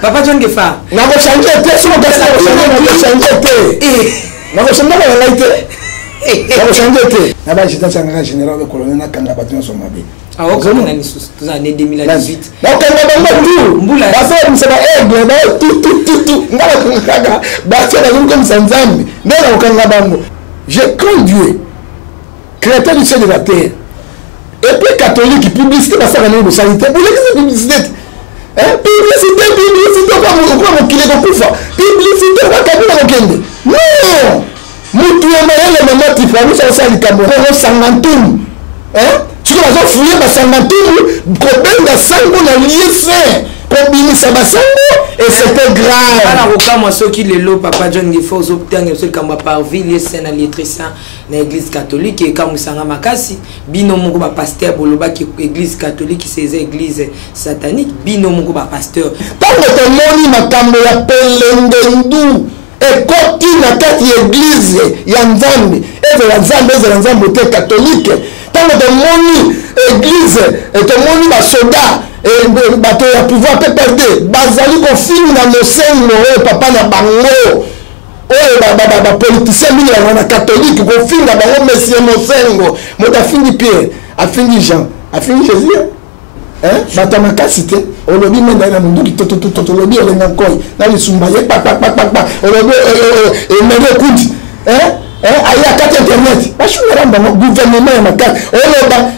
Papa John Gefa. Na ko changer te so ko changer te. Na ko changer la laite. Na ko changer te. Na ba jita sanga général le colonel na kanga batuna so mabe. Ah ok, on a ni sous année 2018. Donc on va tout. Mbula. Ba so msema aigle ba tout. Ngala kanga ba so na comme Sanzambi. Ndela kanga bango. Je crains Dieu. Créateur du ciel de la terre. Et puis catholique publicité ba ça na niveau sanitaire. Pour les publicité. Publicité kwa mokile kokufa. Publicité kwa kabila kokende. Non. Mutu ya mayele mama tifaru sa sa likambo ko sangantum. Tu vas en fouiller ba sangantum ko benga sango na liese. Ko binisa ba sango et c'était grave. Ala roka moi ceux qui le lo papa John Gefa aux obtenir ce kamba par ville c'est na l'électricien na église catholique et comme sanga makasi bino moko ba pasteur boloba ki église catholique c'est église satanique bino moko ba pasteur tango to moni makambo ya pelengendu et koti na kati église ya nzambe ezela nzambe te catholique tango to moni église et to moni ba soda et bato ya pouvoir pe perdre bazali ko film na mosengo papa na bango ba politicien mingi na catholique ko film na bango monsieur mosengo moto afindi Pierre afindi Jean afindi Jésus bato makasi te olobi menda na mundu ki lobi elenga koi na lisumba ye pa olobi emele kudi aya kati internet bashungera bango gouvernement ya makasi oloba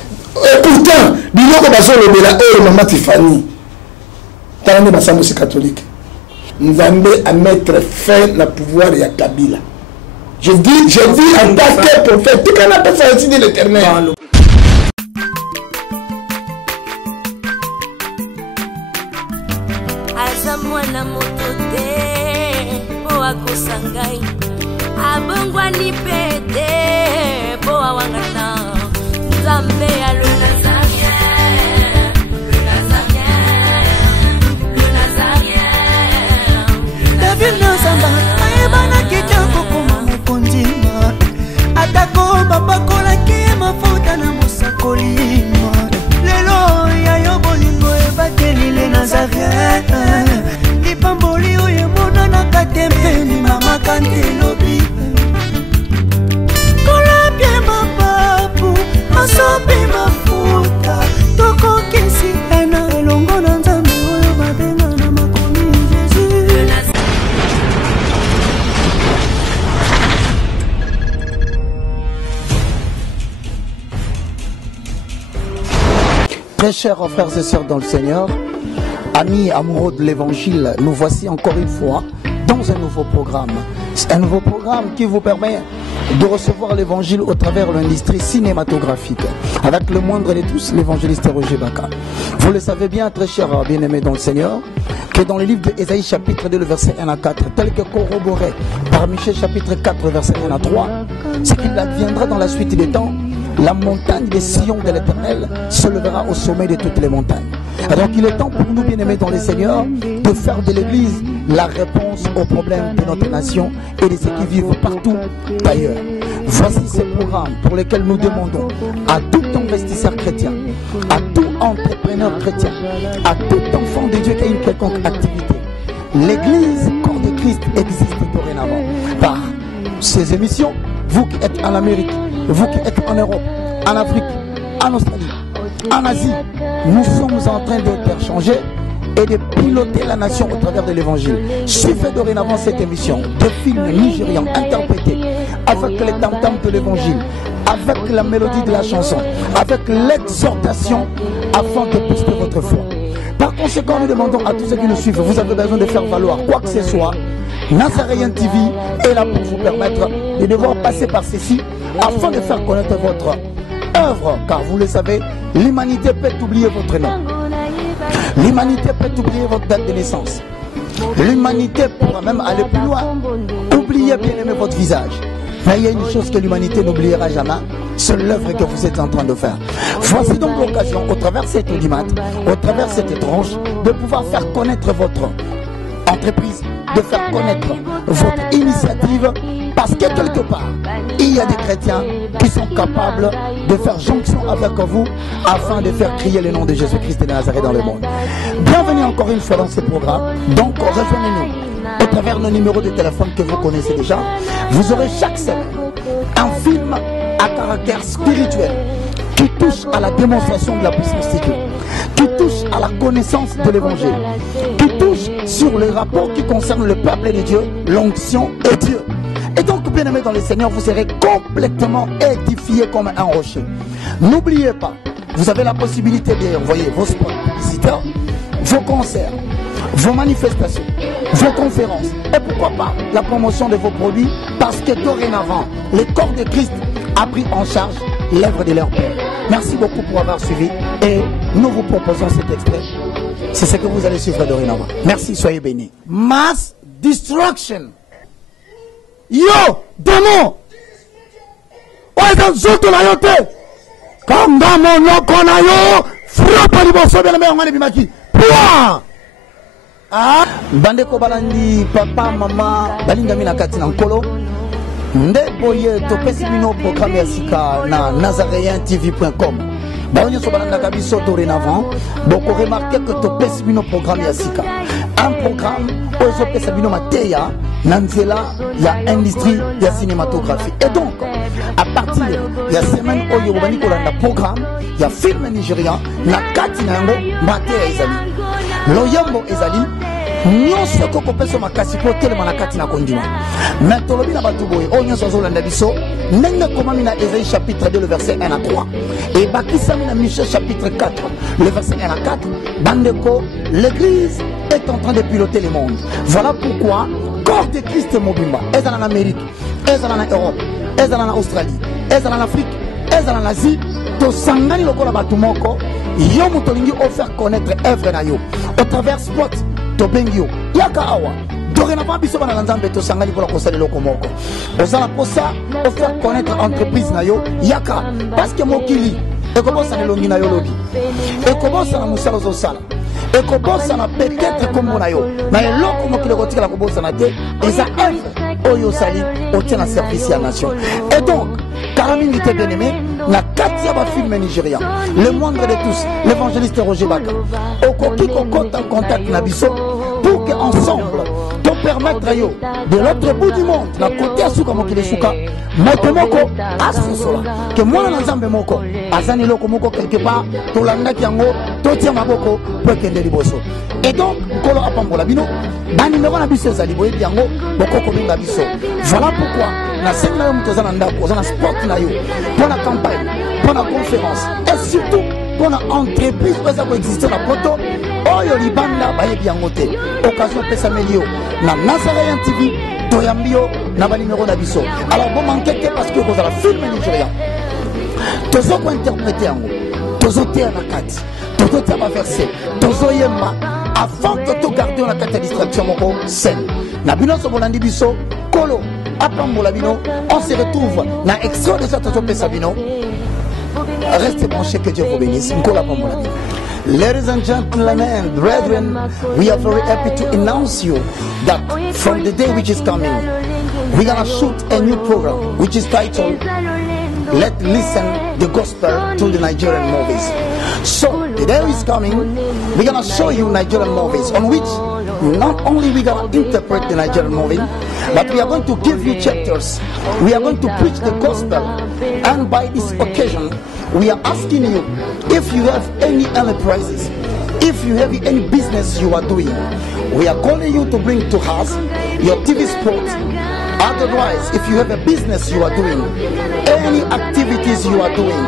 pourtant biloko bazolobela mama Tiffany tane basambo si catholique Nzambe à mettre fin na pouvoir ya Kabila. Je dis en tant que prophète tu kana pas ça de l'Éternel. Azamwana motote po akosangai abongwani pete po awangana Nzambe alona Samba ayebana kitoko kuma mukondima atako babakola ki mafuta na musakolima lelo ya yo bolingo ebakelile Nazareth lipamboli oyo mona na katempeni mama kantelobi kola pie mapapu masopi mafuta toko kisi ena elongo na Nzambe oyo babenga na makomi Jésus. Très chers frères et sœurs dans le Seigneur, amis amoureux de l'évangile, nous voici encore une fois dans un nouveau programme. C'est un nouveau programme qui vous permet de recevoir l'évangile au travers de l'industrie cinématographique. Avec le moindre de tous, l'évangéliste Roger Baka. Vous le savez bien, très chers bien-aimés dans le Seigneur, que dans le livre d'Ésaïe chapitre 2, le verset 1 à 4, tel que corroboré par Michée chapitre 4, verset 1 à 3, c'est qu'il adviendra dans la suite des temps, la montagne des sillons de l'Éternel se lèvera au sommet de toutes les montagnes. Alors il est temps pour nous, bien-aimés dans le Seigneur, de faire de l'Église la réponse aux problèmes de notre nation et de ceux qui vivent partout ailleurs. Voici ces programmes pour lesquels nous demandons à tout investisseur chrétien, à tout entrepreneur chrétien, à tout enfant de Dieu qui a une quelconque activité. L'Église, corps de Christ, existe dorénavant. Par ces émissions, vous qui êtes en Amérique, vous qui êtes en Europe, en Afrique, en Australie, en Asie, nous sommes en train d'interchanger et de piloter la nation au travers de l'évangile. Suivez dorénavant cette émission de films nigérians interprétés avec les tam-tams de l'évangile, avec la mélodie de la chanson, avec l'exhortation afin de booster votre foi. Par conséquent, nous demandons à tous ceux qui nous suivent, vous avez besoin de faire valoir quoi que ce soit. Nazaréen TV est là pour vous permettre de devoir passer par ceci afin de faire connaître votre œuvre, car vous le savez, l'humanité peut oublier votre nom. L'humanité peut oublier votre date de naissance. L'humanité pourra même aller plus loin. Oubliez bien aimer votre visage. Mais il y a une chose que l'humanité n'oubliera jamais, c'est l'œuvre que vous êtes en train de faire. Voici donc l'occasion, au travers de cette audimat, au travers de cette tranche, de pouvoir faire connaître votre entreprise de faire connaître votre initiative, parce que quelque part, il y a des chrétiens qui sont capables de faire jonction avec vous afin de faire crier le nom de Jésus-Christ de Nazareth dans le monde. Bienvenue encore une fois dans ce programme. Donc, rejoignez-nous au travers nos numéros de téléphone que vous connaissez déjà. Vous aurez chaque semaine un film à caractère spirituel qui touche à la démonstration de la puissance de Dieu, qui touche à la connaissance de l'évangile, qui touche sur les rapports qui concernent le peuple de Dieu, l'onction et Dieu. Et donc, bien aimés dans le Seigneur, vous serez complètement édifiés comme un rocher. N'oubliez pas, vous avez la possibilité d'envoyer vos spots publicitaires, vos concerts, vos manifestations, vos conférences, et pourquoi pas la promotion de vos produits, parce que dorénavant, le corps de Christ a pris en charge l'œuvre de leur Père. Merci beaucoup pour avoir suivi et nous vous proposons cet extrait. C'est ce que vous allez suivre dorénavant. Merci, soyez bénis. Mass destruction. Yo, démon. Oye, zoto na yote. Kanga monoko na yo. Frappe liboso bien aimé ngani bimaki. Pouah. Ah, bandeko balandi papa mama balinga mina kati na nkolo. Nde boye topesi bino programme ya sika na nazareentv.com. Baonyo so balanda kabiso dorénavant. Boko remarquer que topesi bino programme ya sika. Un programme ozo pesa bino mateya nanzela ya industrie ya cinématographie. Et donc à partir ya semaine oyo bani kolanda programme ya film nigérian na kati na yango mateya ezali. Loyambo ezali nyonso ko kopesa makasi po telema na kati na kondima. Mais tolobi na batu boye o nyonso azolanda biso ndenge komami na Ésaïe chapitre 2 le verset 1 à 3 et bakisami na Michée chapitre 4 le verset 1 à 4. Bandeko, l'église est en train de piloter le monde. Voilà pourquoi corps de Christ mobimba ezala na Amérique, ezala na Europe, ezala na Australie, ezala na Afrique, ezala na Asie, to sangani lokola batu moko yo mutolingi o faire connaître œuvre na yo au travers spot to bengio yaka awa dorénavant biso bana nzambe to sangani pour la kosala loko moko osala posa o faire connaître entreprise na yo yaka parce que mokili ekobosa na longi na yo lobi ekobosa na musala zo sala ekobosa na peut-être comme na yo na eloko mokili kotika kobosa na te eza œuvre oyo sali au tien na service ya nation. Et donc Karamini était bien aimé, la Katia va film nigérien, le moindre de tous, l'évangéliste Roger Baka. Okoki kokot en contact nabiso pour que ensemble, te permettre yo de l'autre bout du monde, la côté asuka mokile suka, motomoko asusola, que moi na nzambe moko, azani loko moko quelque part, to landa kiango, to tia maboko, pour kende liboso. Et donc, kolo apambola bino, ba numéro na biso ezali boye biango, boko binga biso. Voilà pourquoi na senga yo mutozana ndako, ozana sport na yo, pour la campagne, pour la conférence, et surtout pour la entreprise qui existe na poto, oyo libanda baye biango te. Occasion pesa melio na Nazareth TV, toyambio na ba numéro na biso. Alors bon manquez parce que vous avez film nigérien. Tozo ko interpréter yango, tozo te na kati, tozo te ba verser, tozo yema avant de tout garder la carte de distraction moko scène. Na bino so bolandi biso kolo apambola bino, on se retrouve na extra de cette tope sabino. Restez branchés, que Dieu vous bénisse. Nkola apambola bino. Ladies and gentlemen, brethren, we are very happy to announce you that from the day which is coming, we're gonna shoot a new program which is titled Let's Listen the Gospel to the Nigerian Movies. So the day is coming, we're gonna show you Nigerian movies on which not only we're gonna interpret the Nigerian movie, but we are going to give you chapters. We are going to preach the gospel, and by this occasion, we are asking you if you have any enterprises, if you have any business you are doing. We are calling you to bring to us your TV spot. Otherwise, if you have a business you are doing, any activities you are doing,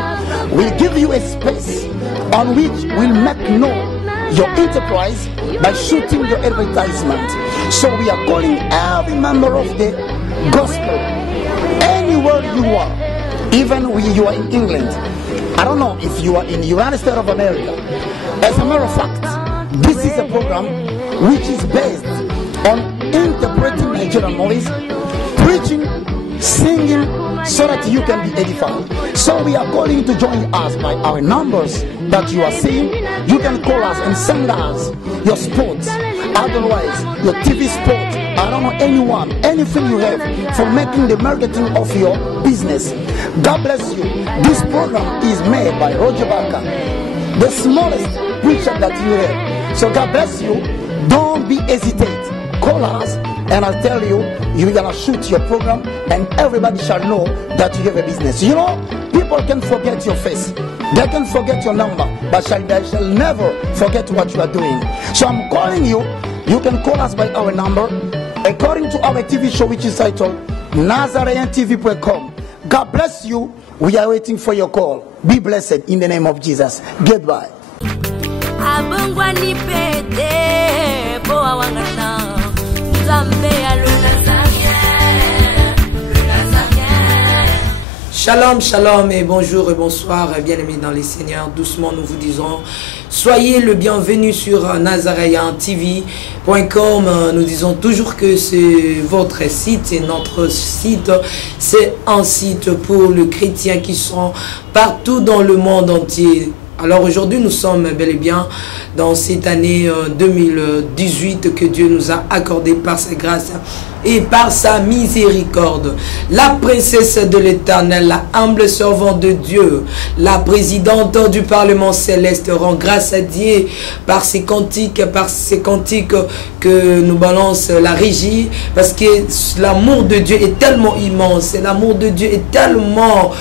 we'll give you a space on which we'll make known your enterprise by shooting your advertisement. So we are calling every member of the gospel, anywhere you are, even when you are in England. I don't know if you are in the United States of America. As a matter of fact, this is a program which is based on interpreting Nigerian movies, preaching, singing, so that you can be edified. So we are calling you to join us by our numbers that you are seeing. You can call us and send us your sports otherwise your TV spot, I don't know anyone, anything you have for making the marketing of your business. God bless you. This program is made by Roger Baka, the smallest preacher that you have. So God bless you. Don't be hesitate. Call us and I'll tell you, you're gonna shoot your program and everybody shall know that you have a business. You know, people can forget your face. They can forget your number, but they shall never forget what you are doing. So I'm calling you. You can call us by our number according to our TV show, which is titled NazarianTV.com. God bless you. We are waiting for your call. Be blessed in the name of Jesus. Goodbye. Shalom, shalom et bonjour et bonsoir, bien-aimés dans les Seigneurs. Doucement, nous vous disons, soyez le bienvenu sur NazarianTV.com. Nous disons toujours que c'est votre site et notre site, c'est un site pour les chrétiens qui sont partout dans le monde entier. Alors aujourd'hui, nous sommes bel et bien dans cette année 2018 que Dieu nous a accordé par sa grâce et par sa miséricorde. La princesse de l'Éternel, la humble servante de Dieu, la présidente du Parlement céleste rend grâce à Dieu par ces cantiques que nous balance la régie, parce que l'amour de Dieu est tellement immense, l'amour de Dieu est tellement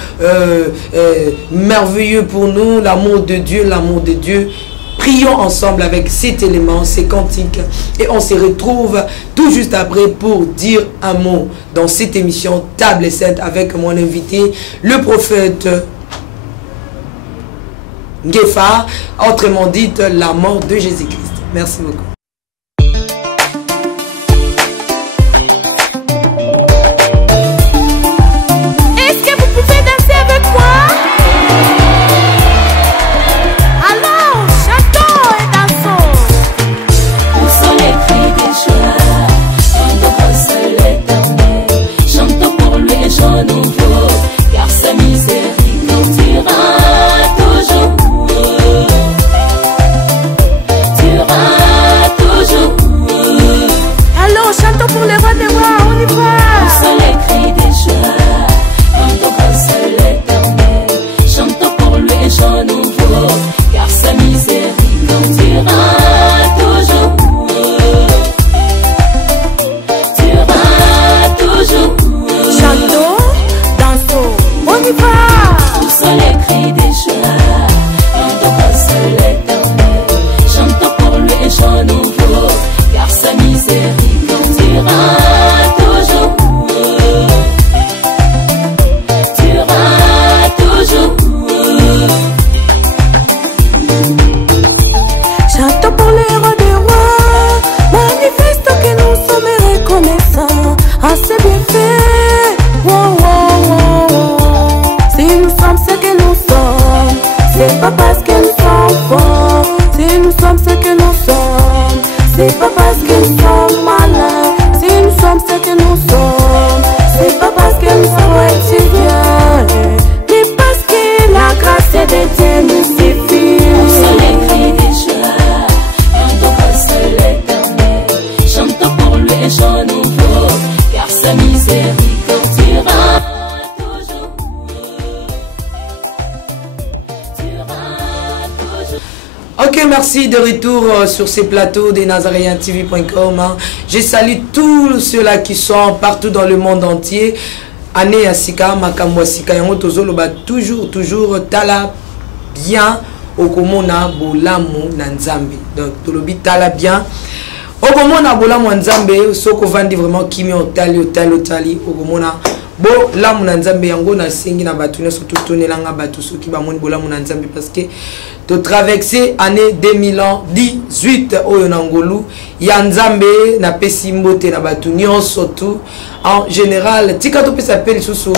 merveilleux pour nous, l'amour de Dieu. Prions ensemble avec cet élément, ces cantiques, et on se retrouve tout juste après pour dire un mot dans cette émission Table 7 avec mon invité, le prophète Ngefa, autrement dit la mort de Jésus-Christ. Merci beaucoup. Merci de retour sur ces plateaux de NazarianTV.com. Je salue tous ceux-là qui sont partout dans le monde entier. Ane Asika, Makambo Asika, Yango Tozoloba, toujours tala bien, Okomona Bolamu Nanzambe. Donc, Tolobi tala bien. Okomona Bolamu Nanzambe, Soko Vandi vraiment Kimi Otali, Okomona Bolamu Nanzambe, Yango na Singi na Batune, surtout Tonelanga Batu, Soki Bamoni Bolamu Nanzambe, parce que de traverser année 2018 au Yonangolu, Yanzambe na pesimbote na batu surtout en général. Tika to pe s'appelle sous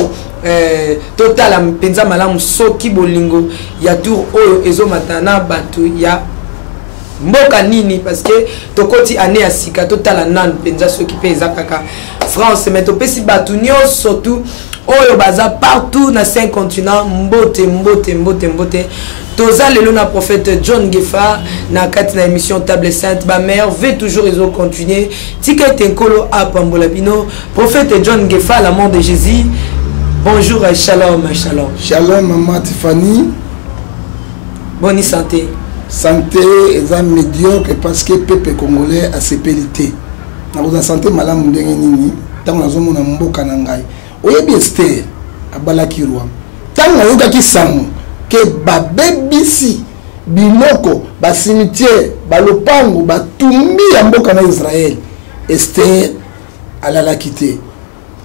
total mpenza malamu soki bolingo ya tour oyo ezo matana batu ya mboka nini, parce que tokoti année ya sika total nan penza soki pe ezakaka France, mais to pesi batu surtout oyo baza partout na 5 continents, mbote toza lelo na prophète John Gefa na kati na émission Table Sainte ba mère veut toujours ils ont continuer tika tenkolo apambola bino prophète John Gefa l'amour de Jésus. Bonjour et shalom. Shalom maman Tiffany. Bonne santé. Santé est médiocre parce que le peuple congolais a ses pélités. Dans la santé malamu ndenge nini tant na zomo na mboka na ngai. Oyebi Esther abalaki roi. Tant na yoka ki sango ke babebisi biloko ba cimetière ba lopango ba tumbi ya mboka na Israël. Esther alala kité.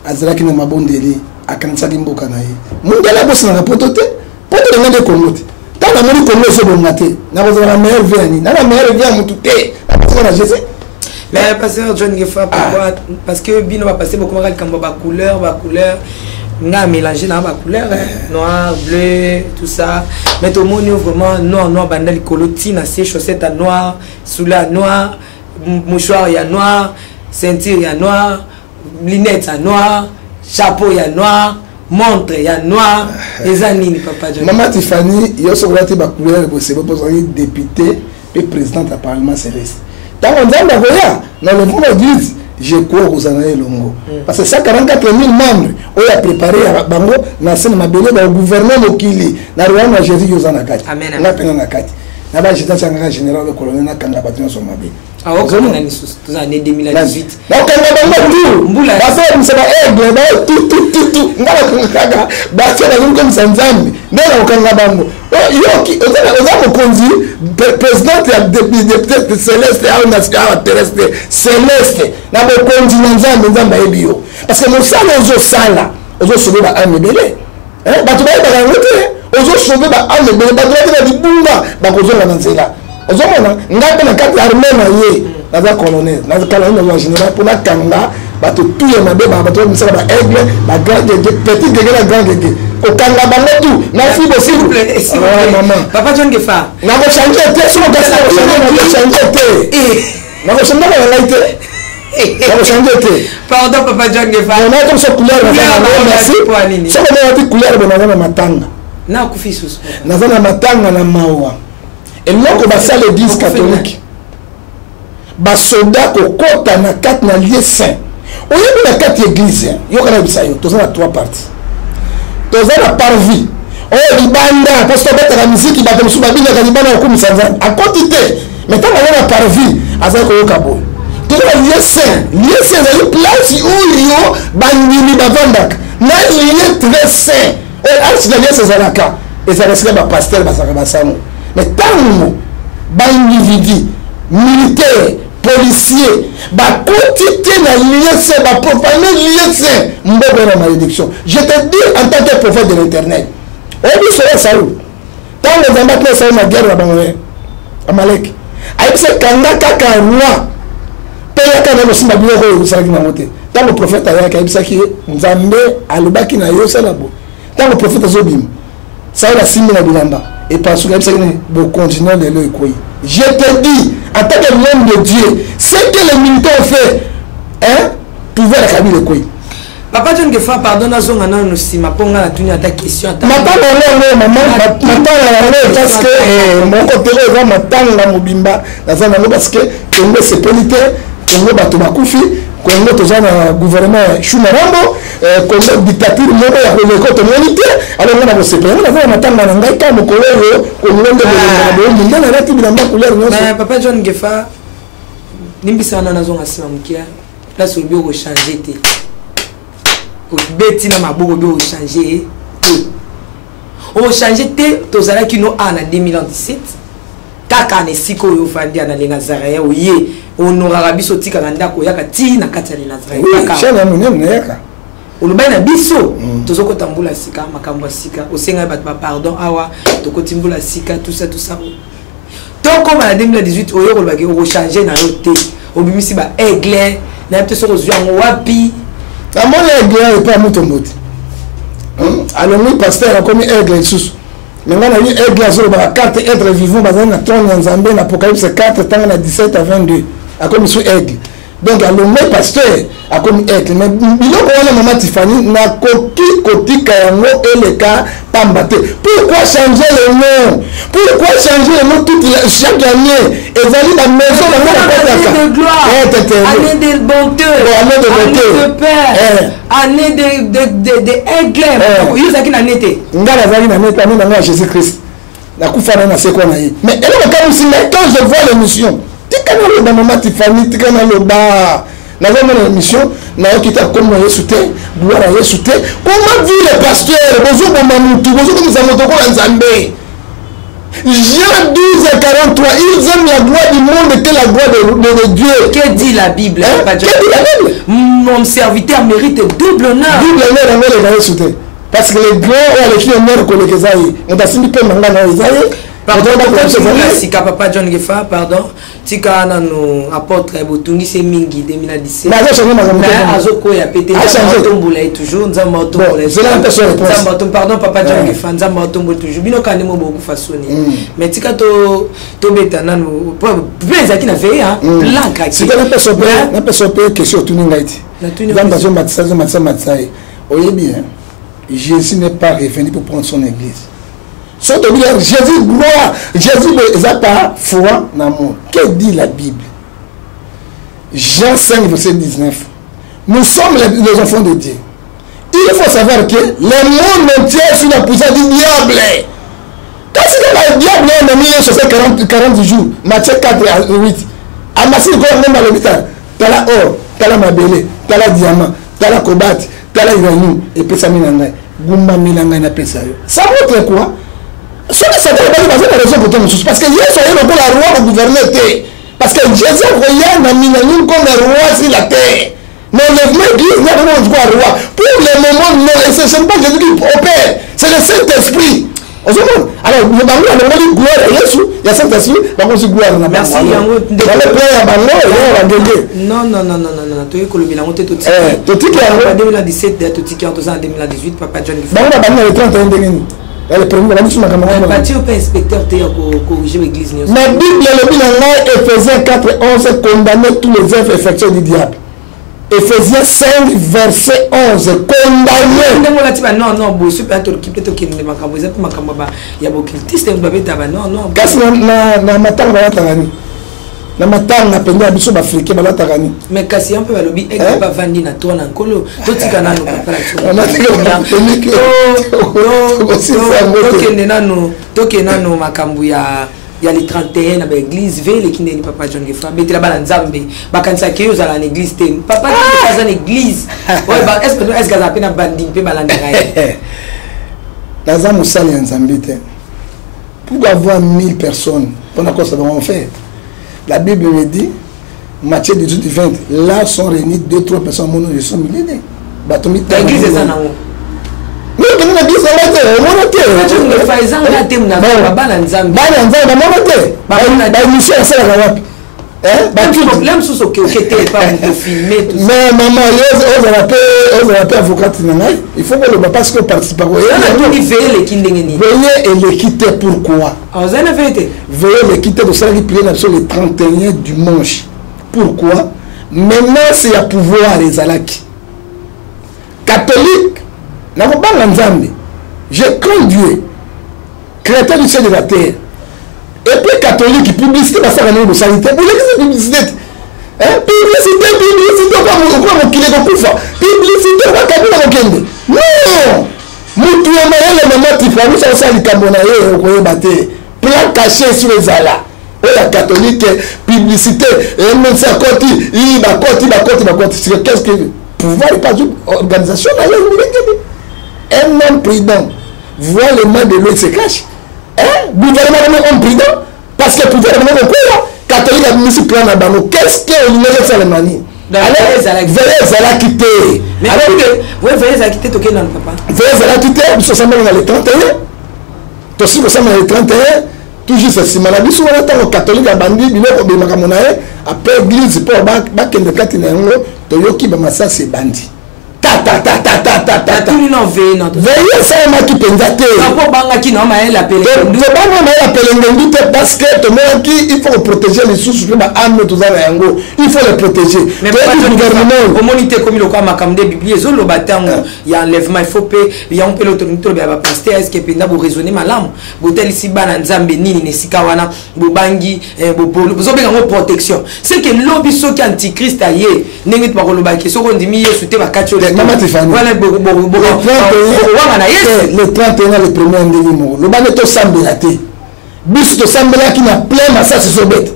Azalaki na mabondeli akanisaki mboka na ye. Mundela bosi na poto te. Poto ngende Congo te. Tant la moni Congo se bon maté. Na boza la meilleure vie ani. Na la meilleure vie mutu te. Na Jésus. Mais pasteur John Gefa pourquoi parce que bino va passer beaucoup mal comme ba couleur nga mélanger dans ba couleur noir bleu tout ça mais tout le monde vraiment noir bandali colotina ses chaussettes à noir soula noir mouchoir ya noir ceinture ya noir lunettes à noir chapeau ya noir montre ya noir les années papa John maman Tiffany yo so relati ba couleur ko c'est pour être député et présidente du parlement céleste. Dans le monde dit je crois aux années longo parce que 144 000 membres ont préparé bango na scène mabele ba gouvernement mokili na Rwanda Jésus yozana kati na pena na kati na ba jita sanga général le colonel na kanga batino so mabe na nisus tous année 2018 na kanga bango mbula ba fa msaba aigle ba tout ngala kanga ba fa na comme sanzambi ndela kanga bango yoki oza mokonzi président ya député céleste au national terrestre céleste na bokonzi na nzambe ebio parce que mosala ozo sala ozo sauver ba âme belé bato ba ba ngote ozo sauver ba âme belé bato ba dibunga ba kozonga na nzela ozo mona ngape na kati armée na ye na za colonel na za colonel na général pour na kanga bato tout ya mabe ba bato misala ba aigle ba grand petit de la grand au kanga bango tout na fi possible maman papa John Gefa na ko changer te so ko changer te na ko changer la light na ko changer te pardon papa John Gefa na ko so couleur na merci so ko na couleur na matanga na ku fisus na zana matanga na mawa eloko basala l'église catholique ba soldat ko kota na kat na lieu saint oyebi na kati église yo kana bisayo toza na trois parties toza na parvis oyo libanda parce que beta la musique bato mosusu babinga ka libanda okumisa nzambe akoti te mais ntango aza na parvis azali koyoka boye toza na lieu saint ezali place oyo bandimi bavandaka na lieu très saint oyo alsina lieu ezalaka ezala esika bapaster bazalaka basango mais ntango baindividu militaire policier bakoti te na lieu saint bapropane lieu saint mboka na malédiction. Je te dis en tant que prophète de l'internet oyebi soya Saul ntango nzambe atuna Saul na guerre na bango Amalek ayebisa kanga kaka roi mpe yaka na kosimba biloko oyo esalaki nango te ntango prophète ayaki ayebisaki nzambe alobaki na yo osala bo ntango prophète azobima Saul asimbi na bilamba epasuki ayebisaki ne bocontinue lelo ekoyi. Je te dis, en tant que l'homme de Dieu, ce que les militaires ont fait, pouvaient la cabine de quoi. Papa John Gefa, pardon, nous avons aussi ma ponga la tenue à ta question. Maman, parce que mon côté est matanga mobimba, parce que Congo c'est polité, Congo batobakufi, Congo toza na gouvernement Shumarambo, Congo dictature moko ya koleko to monité, alors on a bossé. On a vu matanga na ngai ka mokolo Congo de na lati bilamba couleur nyonso. Mais Papa John Gefa, nimbisa na nazonga sima mukia, place obi o changer te. O beti na maboko bi o changer te. O changer te tozala kino ana 2017. Kaka ne siko yo fandi na lenga Zaraye oye honorara biso tika nganda ko yaka ti na kati ya Zaraye kaka shana munene na yaka olobai na biso tozoko tambula sika makambo sika osenga bat pardon awa toko timbula sika tout ça donc comme en 2018 oyo kolobaki o changer na yo te obimisi ba aigle na peut so kozwa wapi na mona aigle pas mutombote alors nous pasteur comme aigle sous. Maintenant, il y a une carte être vivant dans un trône en Zambie, l'Apocalypse 4, tant à 17 à 22. À comme sous aigle. Donc alongwe pasteur akomi être mais biloko wana maman Tiffany na koki kayango eleka pambate. Pourquoi changer le nom? Pourquoi changer le nom chaque année? Ezali la maison la année de gloire, année de bonté, année de père, année de aigle. Yozaki na nete. Ngala zali na nete année na Jésus Christ. Na kufana na seko na yi. Mais quand je vois l'émission Tikana le maman Tiffany, tikana le ba. Nous avons une émission, nous avons quitté comme nous avons sauté, gloire à Jésus. Comment vit le pasteur? Bonjour, bonjour, nous avons encore un Zambé. Jean 12 et 43, ils aiment la gloire du monde que la gloire de Dieu. Que dit la Bible? Que dit la Bible? Mon serviteur mérite double honneur. Double honneur, on va les sauter. Parce que les grands ont les honneurs que les Esaïe. On a signé peu maintenant les Esaïe. Pardon, Sika Papa John Gefa, pardon. Tika nano apôtre Botungi c'est Mingi 2017. Mais Azoko ya pété. Tombola toujours. Nzamba tombola. Pardon Papa John Gefa. Nzamba tombola toujours. Bino kanemo beaucoup façonné. Mais tika to beta nano. Bien qui na veille hein. Blanc craqué. C'est pas na personne question tout n'ingaiti. Dans bazo matsa. Oyez bien. Jésus n'est pas revenu pour prendre son église. Jésus gloire, Jésus n'a pas foi dans l'amour. Que dit la Bible? Jean 5, verset 19. Nous sommes les enfants de Dieu. Il faut savoir que le monde entier est sous la puissance du diable. Quand c'est le diable, on a mis sur 40 jours. Matthieu 4 à 8. À Massy, même dans l'hôpital. T'as la or, t'as la mabélé, t'as la diamant, t'as la cobalt, t'as la uranium. Et puis ça milanga. Goumba milanga na pesa. Ça montre quoi? Ce que ça doit être la raison pour tout parce que Jésus est le roi au gouvernement. Parce que Jésus regarde comme un roi sur la terre. Mais le l'église n'est pas un roi. Pour le moment, ce n'est pas Jésus qui opère, c'est le Saint-Esprit. Alors, nous avons gloire à Jésus, il y a Saint-Esprit, nous avons gloire à merci. Non. Tu es colombien, on t'est tout de suite. En 2017, tu es en 2018, Papa John. Le premier inspecteur corriger l'église. La Bible, Ephésiens 4, 11, condamner tous les œuvres effectuées du diable. Ephésiens 5, verset 11, condamner. Non, bon, super, tu occupes de qui ne m'a pas posé pour ma camaba. Il y a beaucoup de tistes, non. Qu'est-ce que na matin va t'arranger? Na matin na penda biso ba africain ba t'arranger. Mais kasi un peu le bi et pas vandi na toi na nkolo. Toti kana no préparation. On a dit que nano makambu ya les 31 na l'église vele qui n'est Papa John Gefa mais la bala nzambe bakanisa ke yo za l'église te papa qui est dans l'église ouais ba est-ce que ça pena bandi pe balanda kai na za musali nzambe te pour avoir 1000 personnes pendant quoi ça va en faire. La Bible me dit Matthieu 18 20 là sont réunis 2-3 personnes mono ils sont milliers batomi l'église est ça na nous qui nous disons là monoté je fais ça là tem na bala nzambe ba mission ça la wapi ba problème sous ce que t'es pas pour filmer tout ça mais maman on va pas avocat nangai il faut que le parce que participe à veiller les kindengeni veiller et les quitter pourquoi vous avez vérité veiller les quitter de ça qui prier sur le 31 dimanche pourquoi maintenant c'est à pouvoir les alaki catholique na kobanga nzambe je crains Dieu créateur du ciel de la terre et puis catholique publicité basaka na bosalité pour les publicité publicité kwa mokile kokufa publicité kwa kabila kokende non mutu mayele mama Tiffany ça likambo na ye okoyeba te plan caché sur les ala la catholique publicité et même ça côté il ba côté qu'est-ce que pouvoir pas une organisation là un homme prudent voit le mal de l'autre se cache. Gouvernement homme prudent parce que gouvernement quoi catholique a mis ce plan à Bano. Qu'est-ce que nous allons faire les manies? Veillez à la quitter. Mais veillez à quitter toqué non papa. Veillez à la quitter, nous sommes dans les 31. Aussi nous sommes dans les 31. Toujours c'est maladie souvent tant catholique a bandi biloko bemaka monae après église pour ba kende katina ngo toyoki ba massa c'est bandi. Tout non veille non. Veille ça m'a qui pensate. Pour banga qui non mais la pele. To banga mais la pele parce que to moi qui il faut protéger les sources de âme tout ça yango. Il faut les protéger. Mais le gouvernement au monité comme le quoi makamde biblié zo lo batango il y a enlèvement il faut payer il y a un peu l'autorité ba pasteur est-ce que penda bo raisonner malamu. Botel ici bana nzambe nini ne sikawana bo bangi bo zo benga ngo protection. C'est que lobby so qui antichrist aye ndenge tu ba ko loba ke so ko ndimi yesu te ba katio le Maman Tiffany. Voilà le 31 le premier ndenge mo. Le bana to sambela te. Biso to sambela qui na plein massa se sobet.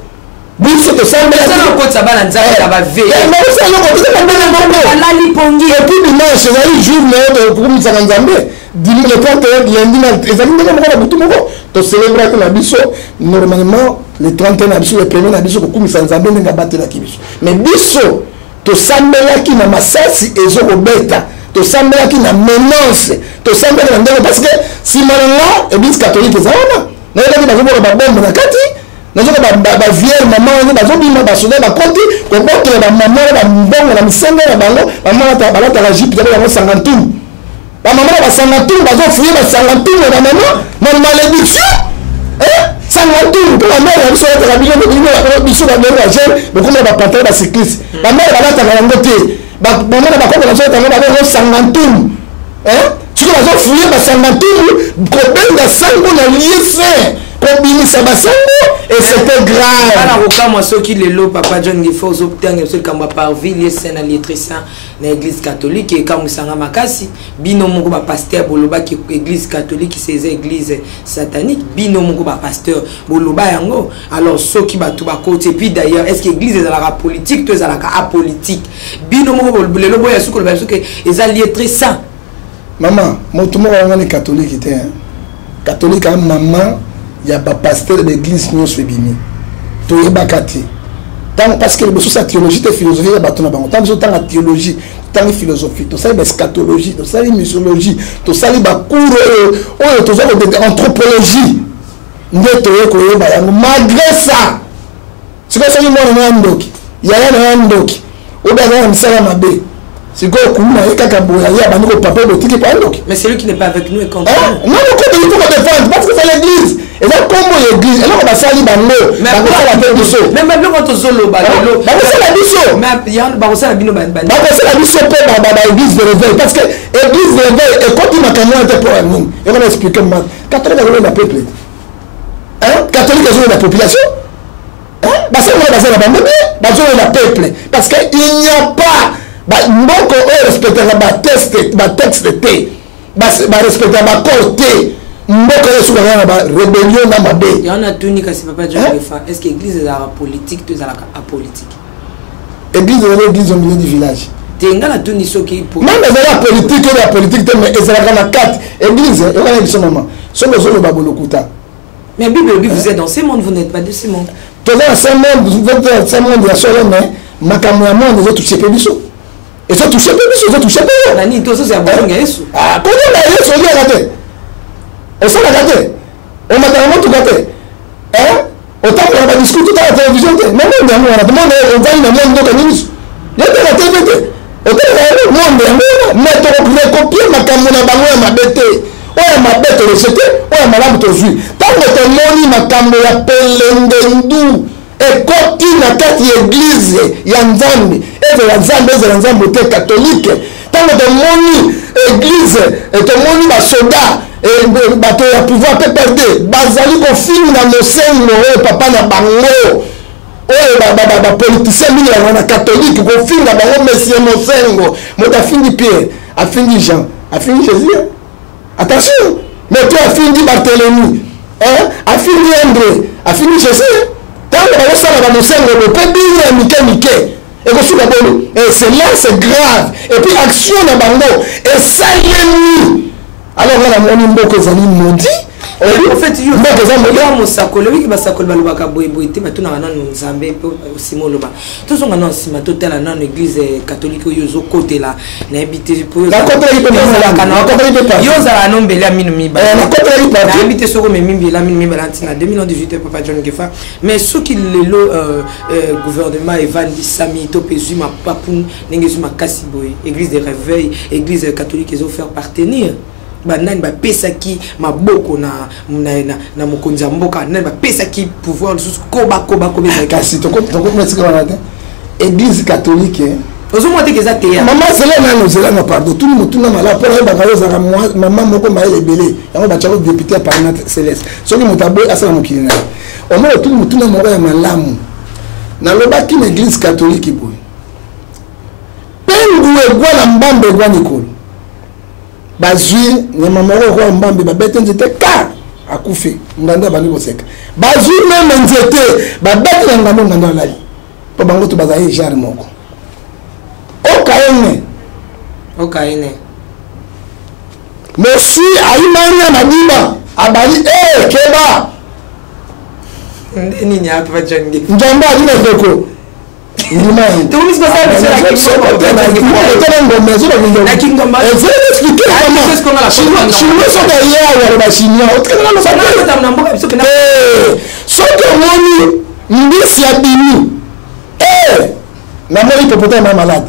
Biso to sambela ça le côté ça bana nzambe ba veille. Mais ça le côté ça bana nzambe. La lipongi et puis dimanche ça jour mais pour comme ça nzambe. Dimanche le 31 lundi na ezali ndenge mo na butu moko. To célébrer na biso normalement le 31 na biso le premier na biso ko kumisa nzambe ndenge batela kibiso. Mais biso to sambela qui na masasi ezo obeta to sambela qui na menace to sambela ndenge parce que si malanga église catholique ezana na yela ba ko ba bombe na kati na zo ba vieille maman ni ba zo bima ba soda ba konti ko boto ba maman ba mbongo na misanga na bango maman ta balata la jipe ba sangantum ba maman ba sangantum ba zo fuye ba sangantum na maman malédiction sangantum pour la mère biso la biso biso la mère la jeune mais comme ba pantalon ba cycliste ba mère balata la ngote ba maman ba ko na zo ta ba sangantum tu vas zo fuye ba sangantum ko benga sango na liese kobimisa basango et c'était grave bana kokama soki lelo papa John Ngifo zoptanga soki kamba par ville et na l'électricien na église catholique et kamusanga makasi bino moko ba pasteur boloba ki église catholique c'est église satanique bino moko ba pasteur boloba yango alors soki batu ba côté puis d'ailleurs est-ce que église ezalaka politique to ezalaka apolitique bino moko lelo boya suko ba soki ezali électricien maman moto moko ngani catholique était catholique a maman il y a pas pasteur de l'église nous se bimi to yebakati tant parce que le sa théologie et philosophie ya batona bango tant tant la théologie tant philosophie to ça eschatologie to ça missiologie to ça ba cours to ça anthropologie ndeto yeko yeba yango malgré ça c'est quoi ça ni mwana ndoki ya yana ndoki oba na msala mabe c'est quoi kuma yeka boya ya bandi ko papa botiki pa ndoki mais celui qui n'est pas avec nous est contre nous non il faut défendre parce que c'est l'église et là comme l'église et là on va salir bango mais la tête du saut même quand on solo balolo ba c'est la biso mais ya ba ça la bino ba c'est la biso pe ba église de réveil parce que église de réveil et quand il m'a camion était pour nous et on va expliquer moi catholique est la peuple catholique est la population ba c'est la bande ba c'est la peuple parce que il n'y a pas mboko respecter la texte T ba respecter ba côté mboko yesu ba ba rébellion na mabe ya on a tuni kasi papa John Ngifo est-ce que église est la politique to ezalaka apolitique église est l'église au milieu du village tenga la tuni soki pour même la politique et la politique mais ezalaka na quatre église et on a dit maman solo solo ba bolokuta mais Bible vous êtes dans ce monde vous n'êtes pas de ce monde to dans ce monde vous êtes ce monde ya solo mais makambo ya monde vous touchez pas biso et ça touche pas ça touche pas nani to ça c'est abonga yesu ah comment na yesu on a raté on s'en a raté on m'a tellement tout raté autant qu'on va discuter à la télévision même on a demandé on va une même donc nini il y a la TV autant le monde mais to copier makambo na bango ya mabete oya mabete rejeté oya malamu to zui tango to moni makambo ya pelengendu ekoti na kati église ya nzambe ezala nzambe te catholique tango tomoni église tomoni basoda bato ya pouvoir PPRD bazali kofinga mosengo oyo papa na bango oyo bapoliticien mingi na catholique kofinga bango monsieur mosengo moto afingi Pierre afingi Jean afingi Jésus attention moto afingi Barthélemy afingi André afingi Jésus tango bazosala bamosengo lope bino ya mike ekosuka bolo et c'est là c'est grave et puis action na bango esalemi alors nga na moni mboko ezali modi En fait, yo mosakolo wiki basakolo balobaka boyeboye te batunaka nano nzambe mpe osima oloba tozonga nano nsima totala nano église catholique oyo ozokotela nayebi te yo ozala no mbele ya mino mibanayebi te soki omemi mbele ya mino mibala ntina 2018 papa John Gefa mais soki lelo gouvernement evandisami to mpe ezwi mapapu ndenge ezwi makasi boye église de réveil église catholique ezofaire partenir banani bapesaki maboko na mokonzi ya mboka nani bapesaki pouvoir lisusu koba kasi tokometika wana te église catholique ozomona te keza teya mama zelana pardon tout motuna mala mpo nayebaka ozalaka mama moko mayele ebele yango batiako député ya parlement céleste soki moto aboyi asala mokili na ye omona tout motuna moko ya malamu nalobaki na église catholique boye pengu egwa na mbambe egwa nikolo bazwi nyama moko kwa mbambe babete nzete ka akufi nganda bali koseka bazwi meme nzete babete na nganda alali po bango to bazali jar moko okaene Messi aimanya madima abali keba nini hapa jangi njamba dina doko tunis basa na kingdom malade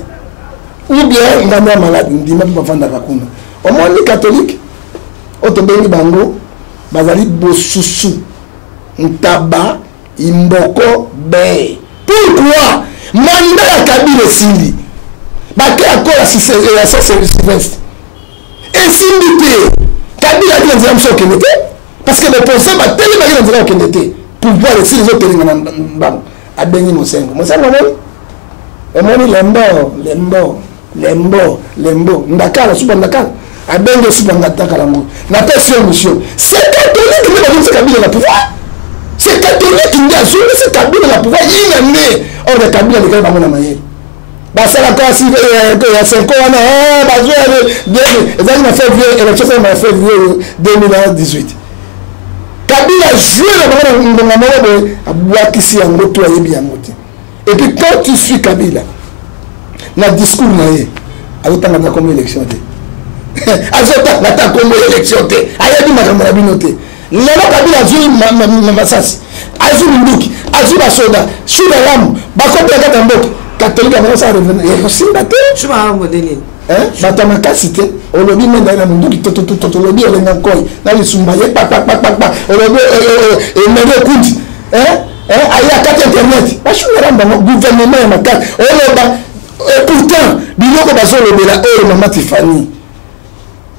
ou bien nganda malade ndima bafanda kakuna omoni catholique otobengi bango bazali bosusu ntaba imboko be pourquoi manda ya kabila esili bake akola ya Sylvestre esili te kabila ati na nzela mosu okende te parce que baponse bateli baki na nzela okende te pouvoir esili ezotelinga na mbango abengi mosengo omoni lembo ndakala supa ndakala abenge supa ngatakala ngo na pesi émission c'est catholique nde bakonzi kabila na pouvoir c'est catholique nde azongi c'est kabila na pouvoir yina nde or de kabila lekali bango na mayele basalaka ya 5 wana bazwi ezali na février élection na février 2018 kabila joué na bango na ngonga moko boye abwakisi yango to ayebi yango te et puis quand tu suis kabila na discours na ye azotanga na comme élection te azotanga ta comme élection te ayebi makambo na bino te lelo kabila azwi masasi azwi minduki azwi basoda shuda lamu bakopi akata mboka catholique abakosa revenir yosimba te shuma modeni bato makasi te olobi menda na minduki totolobi elenga nkoi na lisumba ye papapapapa olobi emene okundi aye akati internet bashungela mbango gouvernement ya makasi oloba pourtant biloko bazolobela oyo mama Tiffany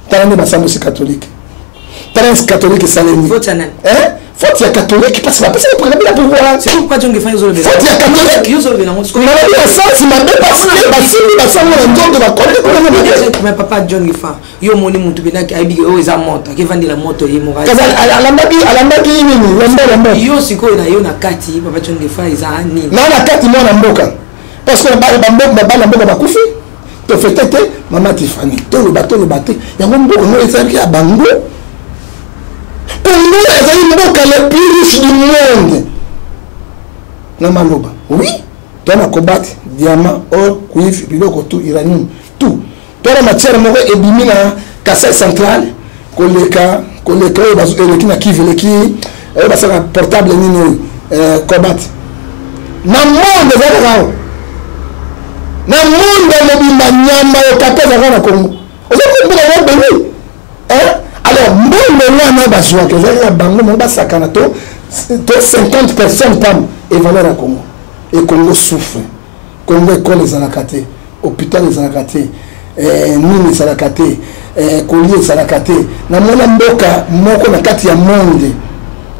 tala nde basambosi catholique tala catholique esalemi faute ya catholique parce que bapesa kabila pouvoir c'est pourquoi John Gefa yozolobela faute ya catholique yozolobela ngo nalobi ya sansi mabe parce que basili basango na nzoto bakole mais papa John Gefa yo moni mutu benaki ayibi oyo eza moto akevandela moto ye moko alambaki nini lembo yo sikoyo na yo na kati papa John Gefa eza nini na kati mwana mboka parce que bana mboka bakufi tofete te mama Tiffany toloba te yango mboka no ezalaki ya bango Congo ezali mboka le plus riche du monde na maloba oui tona cobalt diamant or cuivre biloko tout uranium tout tona matière moko ebimi na Kasai central koleka oyo bazoleki na kiveleki oyo basaka portable nini cobalt na monde ezalaka na monde mobimba nyama okapeza na Congo ozokomboka ngo beni alors monde wana bazwaka ezalaka bango mo basakana to 50 personnes pam evaleur ya Congo et Congo souffre Congo école ezalaka te hôpital ezalaka te nini ezalaka te kolie ezalaka te na mona mboka moko na kati ya monde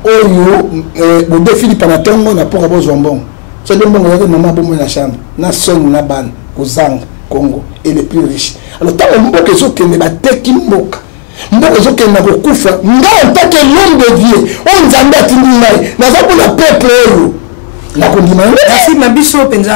oyo bodefi lipana ntongo na mpoka bozwa mbongo so de mbongo yake mama bomo na chambre na soni na bana kozanga Congo est le plus riche alors tant mboka ezokende bateki mboka ezokende na kokufa nga en tant que l'homme de Dieu on nzambe atindi ngai naza mpona peuple oyo La condimane. Merci Mabiso penza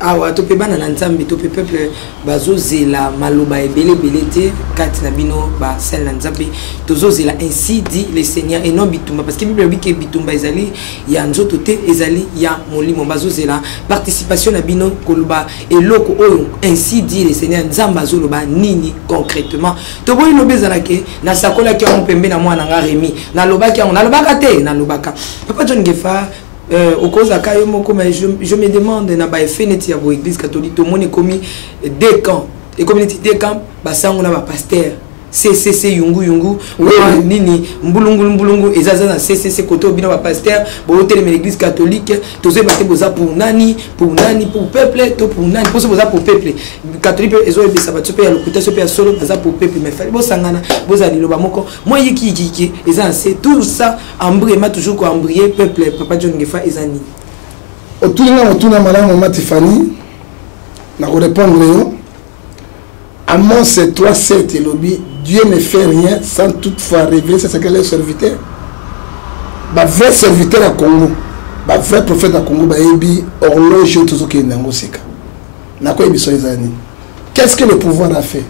awa to pe bana na nzambe to pe peuple bazo zela maloba ebele belete kati na bino ba sel na nzambe tozo zela ainsi dit le Seigneur et non bitumba parce que Bible dit que bitumba ezali ya nzoto te ezali ya molimo bazo zela participation na bino koloba eloko oyo ainsi dit le Seigneur nzamba zo loba nini concrètement to boy lobezala ke na sakola ki on pembe na mwana nga Remi na lobaki on na lobaka te na lobaka Papa John Gefa au cause à Kayomoko, mais je me demande na ba FNT à l'église catholique tout le monde est commis des camps et communauté des camps basa on a ba pasteur CCC yungu nini mbulungu ezaza na CCC koto bino ba pasteur bo hôtel l'église catholique toze baté boza pour nani pour peuple to pour nani pour boza pour peuple catholique ezo be sabato pe ya lokuta so pe ya solo baza pour peuple mais fallait bosangana boza liloba moko moi yiki eza c'est tout ça embrayement toujours ko embrayer peuple Papa John Gefa ezani otuna malamu Matifani na ko répondre yo Amos 3:7 et lobby Dieu ne fait rien sans toutefois révéler c'est ce que les serviteurs ba vrai serviteur à Congo ba vrai prophète à Congo ba ebi horloge tout qui nango sika na ko ebi so ezani qu'est-ce que le pouvoir a fait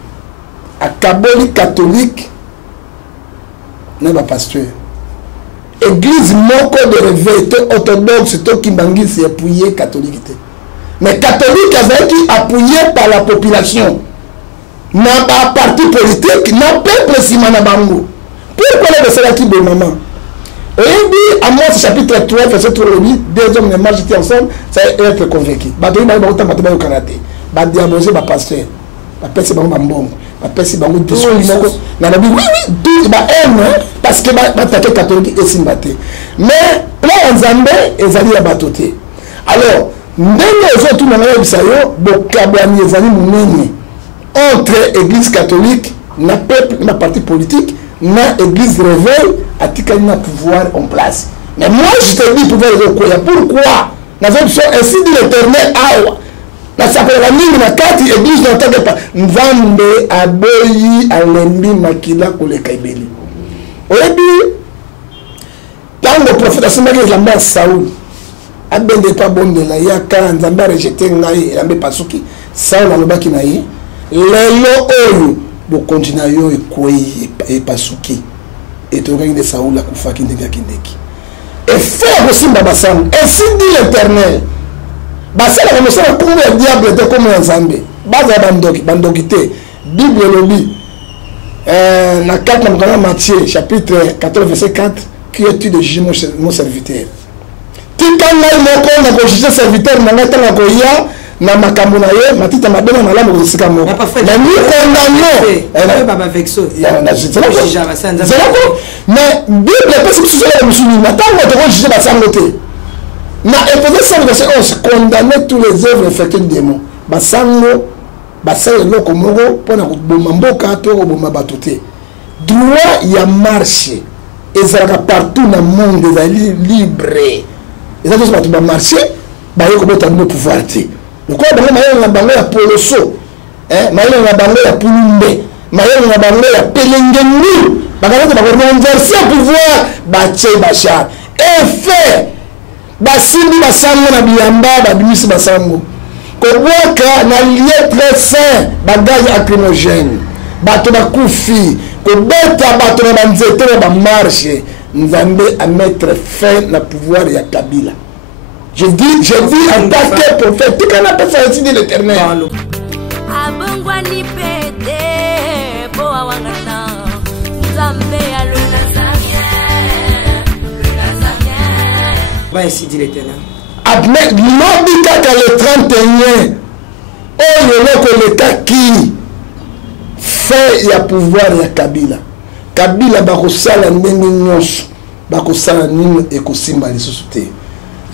à Kaboli catholique na ba pasteur église moko de réveil orthodoxe to kimbangi c'est appuyé catholique mais catholique est appuyé par la population na ba parti politique na peuple simana bango pourquoi le cela qui de maman et dit à Amos chapitre 3 verset 3 deux hommes ne marchent ensemble ça être convaincu ba do ba ba ba au Canada ba diaboliser ba pasteur ba pèse bango ba mbongo ba pèse bango discours moko na ba oui tout ba aime parce que ba attaquer catholique et simbaté mais plan nzambe ezali ya batoté alors ndenge ozo tout na yo bisayo bokabani ezali munene entre église catholique, na peuple, na parti politique, na église réveil, à tikali na pouvoir en place. Mais moi je te dis pouvoir de pourquoi? Nous avons ainsi dit l'Éternel awa. Na sapela la ligne na kati église n'entendait pas. Nzambe aboyi alembi makila koleka ibeli. Oyebi quand le prophète a semé la mort Saoul abende pas bon de la yaka nzambe a rejeté ngai elambe pasuki Saoul alobaki na ye lelo oyo bo continue yo ekoi e pasuki et to de Saoul akufaki ndeki et faire aussi babasan ainsi dit l'Éternel basala comme ça comme le diable était comme nzambe baza bandoki te Bible lobi na 4 na Matthieu chapitre 14 verset 4 qui est de juger mon serviteur tikanga moko na ko juger serviteur na ngata na ko ya na makambo na ye matita mabena na lamu kusika moko na ni condamné baba vexo ya na jitela mais Bible parce que c'est la musulmane na tango to ko juger basango te na Ephésiens 5 verset 11 condamner tous les œuvres effectuées de démons basango basala loko moko pona ko boma mboka to ko boma batote droit ya marché ezalaka partout dans le monde ezali libre eza tous bato ba marché ba yoko bota no pouvoir te lokola bango mayele na bango ya poloso mayele na bango ya pulumbe mayele na bango ya pelengengu bakazaka bakorenverser pouvoir batie bachar effet basimbi basango na biyamba babimisi basango kobwaka na lieu très saint bagage acrymogène bato bakufi kobeta bato na banzete na bamarche nzambe à mettre fin na pouvoir ya Kabila. Je dis en tant que prophète, tu connais pas ça ici de l'Éternel. Abongwani pete po awangana nzambe ya lunazamia va ainsi dit l'Éternel. Admet l'obika ka le 31 oyo loko l'état qui fait ya pouvoir ya Kabila. Kabila bakosala ndenge nyonso bakosala nini ekosimba lisusu te.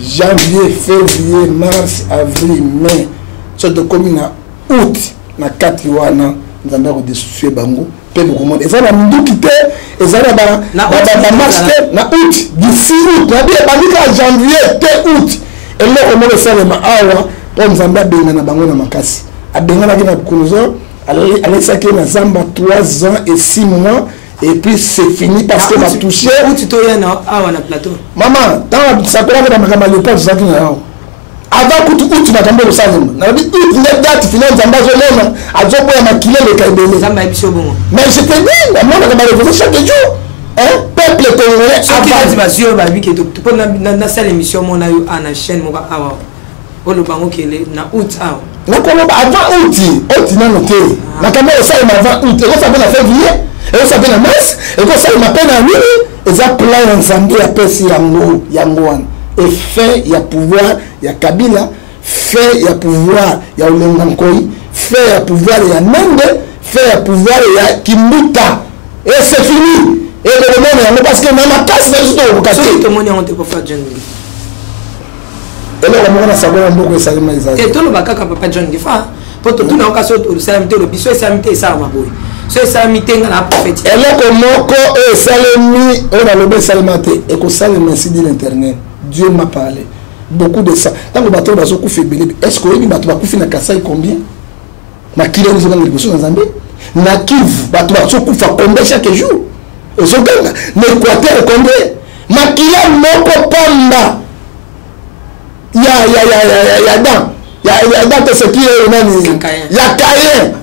Janvier, février, mars, avril, mai, surtout comme na août, na 4 wana, nous avons des bango, peu de commandes. Et ça, na mduki te, et ça, na mars te, na août, d'ici août, na bien, bandika janvier, te août. Et là, on va faire le maawa, pour nous amener à benga na bango na makasi. A benga na kina kukunuzo, allez ça qui na zamba 3 ans et 6 mois, et puis c'est fini parce que m'a touché où tu t'es na awa na plateau maman tant ça peut avoir ma l'époque ça qui na avant que tu vas tomber au salon na dit une date finale nzamba zolona azoboya makile le kaibele nzamba biso bongo mais je te dis la monde va révolution chaque jour hein peuple congolais avant ba zio ba bi que tu peux na salle émission mon na yo na chaîne mo ba awa o le bango kele na août awa na ko avant août na noté na kamera ça avant août et ça va la février et ça va la mars et ça il m'appelle à lui et ça plan ensemble après si yango et fait il y a pouvoir il y a Kabila fait il y a pouvoir il y a Olengankoi fait il y a pouvoir il y a Mende fait il y a pouvoir il y a Kimbuta et c'est fini et le monde parce que dans ma place c'est juste au quartier tout le monde on te pour faire John et là on a savoir beaucoup ça les et tout le bakaka papa John Gifa pour tout na okaso to salamité le biso salamité ça ma boy so salamité na prophète et là comme moko et salami on a le bien salamité et que ça le merci de l'internet. Dieu m'a parlé. Beaucoup de ça. Tant que le bateau va se couper, est-ce que le bateau va couper na Kasaï combien? Na Kile nous avons les choses dans Zambie. Na Kivu, bateau va se couper combien chaque jour? Et ce gars, l'Équateur combien? Na Kile moko pamba. Ya dans ce qui est même. Ya Kayen,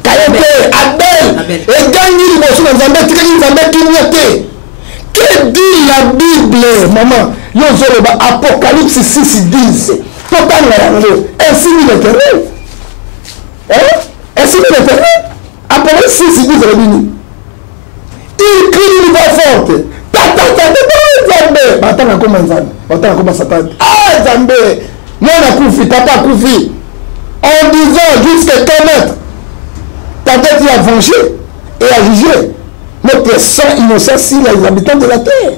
Abel. Et gagner les choses dans Zambie, qui n'y que dit la Bible, maman? Yo zoloba Apocalypse 6:10. Ainsi dit l'Éternel. Ainsi dit l'Éternel. Apocalypse 6:10 le dit. Il crie d'une voix forte. Zambé. Attends comment Zambé. Attends comment Satan. Ah Zambé. Non a Koufi, papa Koufi. En disant jusqu'à connaître. Ta tête a vengé et a jugé. Notre sang innocent si les habitants de la terre.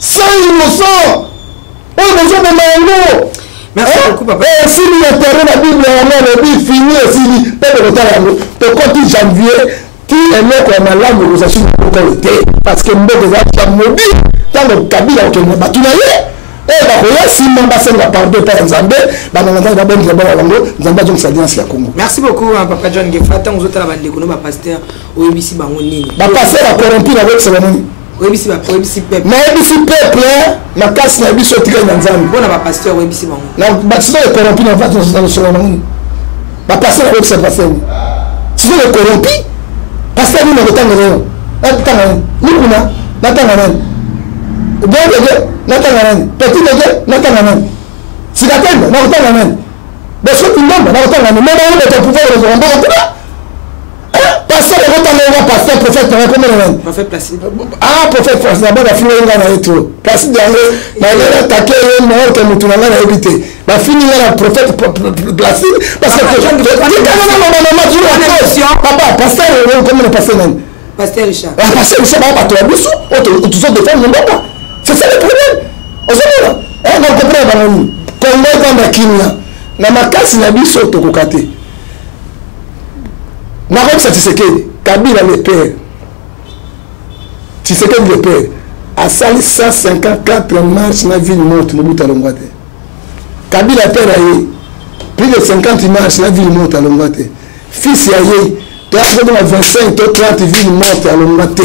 Sang innocent. Oh, nous sommes dans merci beaucoup, papa. Et si nous enterrons la Bible, on a dit fini aussi, peut-être le compte janvier, qui est là comme la négociation de l'été. Parce que nous avons maudit dans le Kabila qui nous a battu. Et si nous avons pardon par Nzambé, merci beaucoup, papa John Gefa. Tant que vous êtes là, vous êtes pasteur, vous êtes ici, vous êtes pasteur a corrompu avec ce moment. Oui, ici peuple. Mais ici peuple, ma casse n'a pas sorti dans Nzambé. Bon, on va pasteur, oui, ici, bon. Non, bâtiment est corrompu dans le monde. Ma pasteur a observé. Si vous êtes corrompu, pasteur nous n'avons pas de raison. Nous n'avons petit bébé, Natananan. Si la peine, Natananan. Mais ce qui tombe, Natananan. Mais on est au pouvoir de le pasteur le Rotanova, pasteur, prophète, comment prophète Placide. Ah, prophète Placide, d'abord la fille est là, tout. Placide, il a attaqué un mort que nous a évité. La fille est là, prophète Placide, parce que papa, pasteur, comment le pasteur pasteur Richard. Pasteur Richard, pas toi, tu sors de femmes, non pas. C'est ça le problème. On se dit, on comprend nous. Comment on a Kenya, na makasi na biso to kokate. Na comme ça Tshisekedi, Kabila le père. Tshisekedi le père. A sali 154 marches na ville morte no buta longwate. Kabila père aye. Plus de 50 marches na ville morte à longwate. Fils aye. Tu as fait 25 to 30 villes mortes à longwate.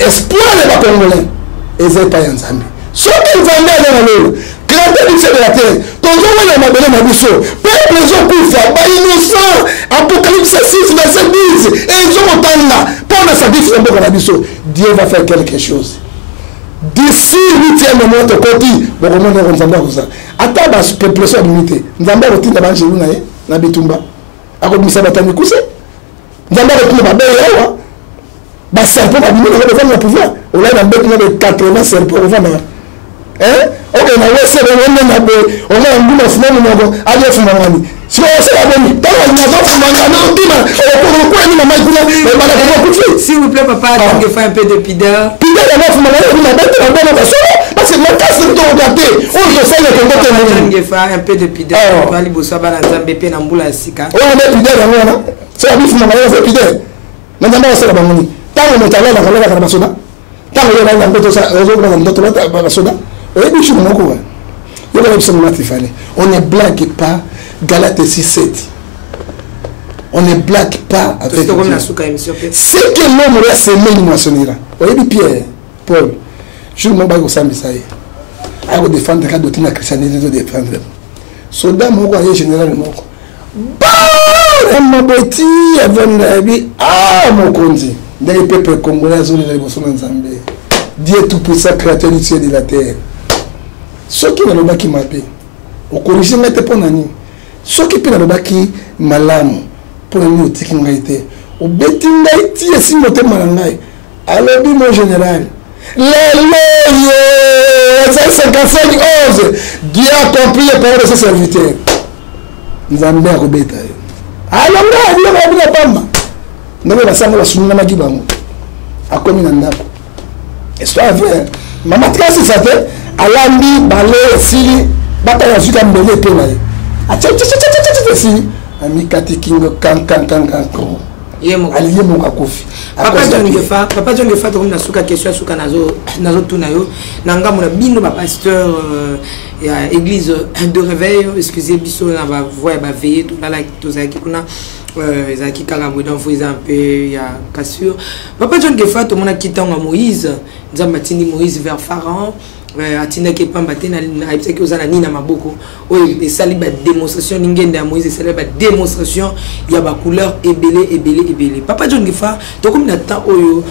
Espoir de Congolais. Et c'est pas un Zambie. Ce qu'ils vendent dans l'eau, créateur du ciel de la terre, ton jour où il y a ma belle Mabiso, peuple les gens couffent, bah innocent, Apocalypse 6, verset 10, et ils ont autant là, pour la sacrifice de Mabiso, Dieu va faire quelque chose. D'ici 8e mois, tu continues, bon, on va nous entendre ça. Attends, la population limitée, nous avons retenu la chez nous, na Bitumba, à cause de ça, nous avons coussé, nous avons retenu la belle, bah, serpent va venir le pouvoir. On a un bec de 80 serpents au vent. Hein? Ok, on a laissé le monde, on a un bout de fumée, on a allé fumer. Si on sait la bonne, tant qu'on a fait un s'il vous plaît, papa, donc faire un peu de pideur. Pideur, on va fumer, on a bête, on va parce que le cas, c'est de regarder. On le sait, un peu de pideur. On va aller bosser dans Zambé, puis on a Sika. On a pideur, c'est la vie, on a pideur. Maintenant, on sait la bonne. Tant qu'on est allé dans la Carabasona, tant qu'on est allé dans la Soda, on est blague pas Galate 6-7. On ne blague pas avec Dieu. C'est que l'homme va s'aimer l'innovation. Vous voyez Pierre, Paul, je ne sais pas ça. Il faut défendre la doctrine de la christianisme, il faut défendre. Soldat, mon roi, général, mon roi. Bah, mon petit, mon conduit. Dans les peuples congolais, ils ont les émotions en Zambie. Dieu tout-puissant, créateur du ciel et de la terre. Ceux qui n'ont pas qui m'appellent, au corrigé, mettez pas nani. Ceux qui n'ont pas qui malam, pour le mieux, qui n'ont été. Au béti naïti, et si moté malangaï. Alors, dit mon général, les 55 11, Dieu a accompli les paroles de ses serviteurs. Nous avons bien rebêté. Alors, Dieu a bien pas. Nous avons la soumina magibango. A commis dans la histoire vraie. Maman, c'est ça. Alandi, balé, sili, bataille à Zuka Mbele, Pénaï. A tchè, si. Ami Kati Kingo, kan. Allié mon kakofi. Papa John Gefa, tu as souka question, souka nazo tunayo. Nanga mon bino, pasteur, église de réveil, excusez, biso, na va voir, va veiller, tout là, tout ça, qui kuna. Zaki Karamoudan, vous un peu, il y a cassure. Papa John Gefa, tout le monde a quitté Moïse, Zamatini Moïse vers Pharaon. Atina ke pambate na aipse ke ozana nina maboko oyo esali ba démonstration ningende ya Moïse esali ba démonstration ya ba couleur ebele Papa John Gefa to comme na temps oyo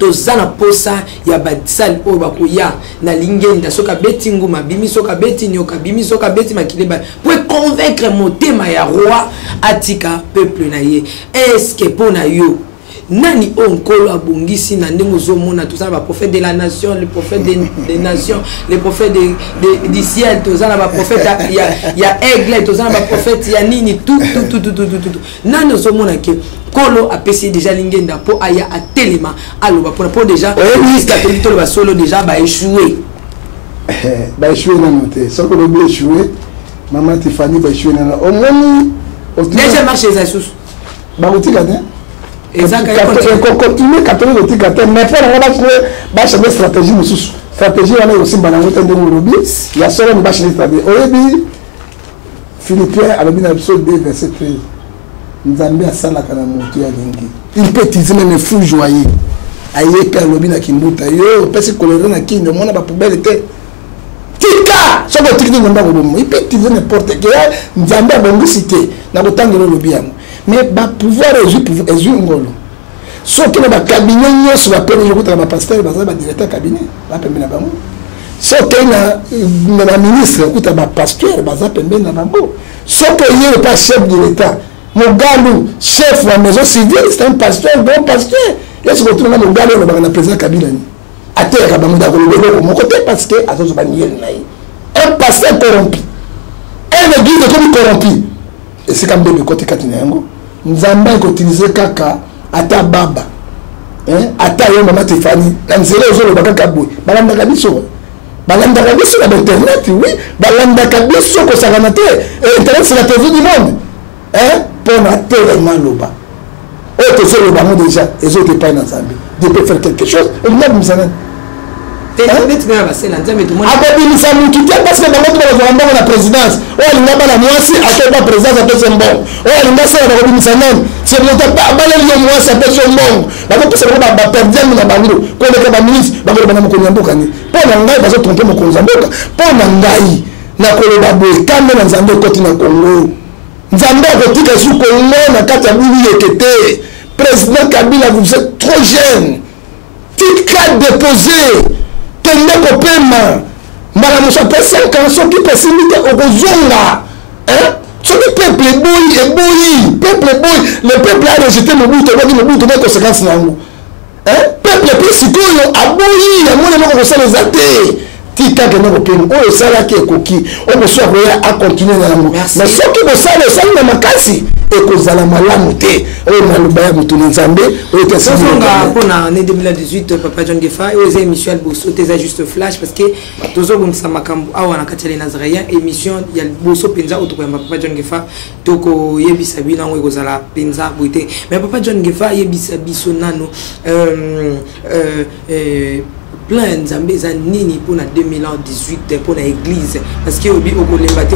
tozana posa ya ba sali oyo ba koya na lingenda soka beti nguma bimi soka beti nyoka bimi soka beti makileba pour convaincre motema ya roi atika peuple na ye est-ce que pona yo Nani onkolo abongisi na ndenge zomona tout ça ba prophète de la nation, le prophète des nations, le prophète du ciel, tout ça ba prophète il y a aigle, tout ça ba prophète il y a nini tout. Nani zomona ke kolo a pesi déjà lingenda po aya a telema aloba pour déjà l'église catholique to ba solo déjà ba échouer. Ba échouer na noté. Ça ko le échouer. Maman Tiffany ba échouer na au moins déjà marché ça sous. Ba utika né? Exactement. Continuer catholique de Tigate, mais pour la changer stratégie, stratégie on est aussi banane de Mouroubi. Il y a seulement une changer stratégie. Orebi Philippiens à l'épisode 2 verset 13. Nous avons bien ça la canamotu à lingi. Il peut utiliser même un fou joyeux. Aïe père lobina kimbuta yo pesi coloré na kinde mona ba poubelle était. Tika, ça va tirer dans le bon. Il peut utiliser n'importe quel. Nous avons bien bonne cité. Na botanga lobi am. Mais ba pouvoir résoudre ngolo. Sauf que le cabinet n'y sur la peine de la pasteur, le directeur cabinet, la peine de bango. Sauf que la ministre, écoute, la pasteur, la peine de bango. Sauf que il n'est pas chef de l'État. Mon galou, chef de la maison civile, c'est un pasteur, bon pasteur. Et ce que tu as mon galou, le président cabinet. À terre, à mon côté, parce que un pasteur corrompu, un église comme corrompu. Et c'est comme le côté Katinengo. Nous avons utilisé Kaka, Ata Baba, Ata Yo Mama Tiffany, Nanzele Ozolo Bakakabou, Balanda Kabiso, Balanda Kabiso Internet, oui, Balanda Kabiso Kosaganate, Internet c'est la TV du monde. Pour la terre Maloba. Et que c'est le baron déjà, les autres pas dans Zambie. Ils peuvent faire quelque chose, et nous avons besoin. Parce que la présidence, on n'a pas la moitié à la présidence, à son bon. On n'a pas la commission. C'est le temps pas le mois, ça peut son bon. Parce que c'est pas perdre mon abandon. Quand le ministre, va le bonhomme qu'on y a beaucoup. Pour l'angai, parce que tromper mon consamboka. Pour l'angai, na kolobabo, quand même Zambie continue Congo. Zambie a voté que sous Congo, na kata bili ekete. Président Kabila, vous êtes trop jeune. Tika déposé. Tende kopema mara musa pesa kanso ki pesimite okozonga ce peuple le peuple a rejeté le but de conséquences nango peuple pisikoyo aboyi amone moko kosala ezate tika ke noko pema oyo sala ke koki o so a continuer nango mais soki bosala esali na makasi ekozala malamu te oyo maloba ya mutu nzambe oyo tesonga pona année 2018 Papa John Gefa et aux émissions bosso tes juste flash parce que tozo bomisa makambo awa na katele nazarien émission ya bosso penza oto ko Papa John Gefa toko yebisa bina ngo ekozala penza boite mais Papa John Gefa yebisa biso nano plein nzambe eza nini pour na 2018 pour na église parce que obi okolemba te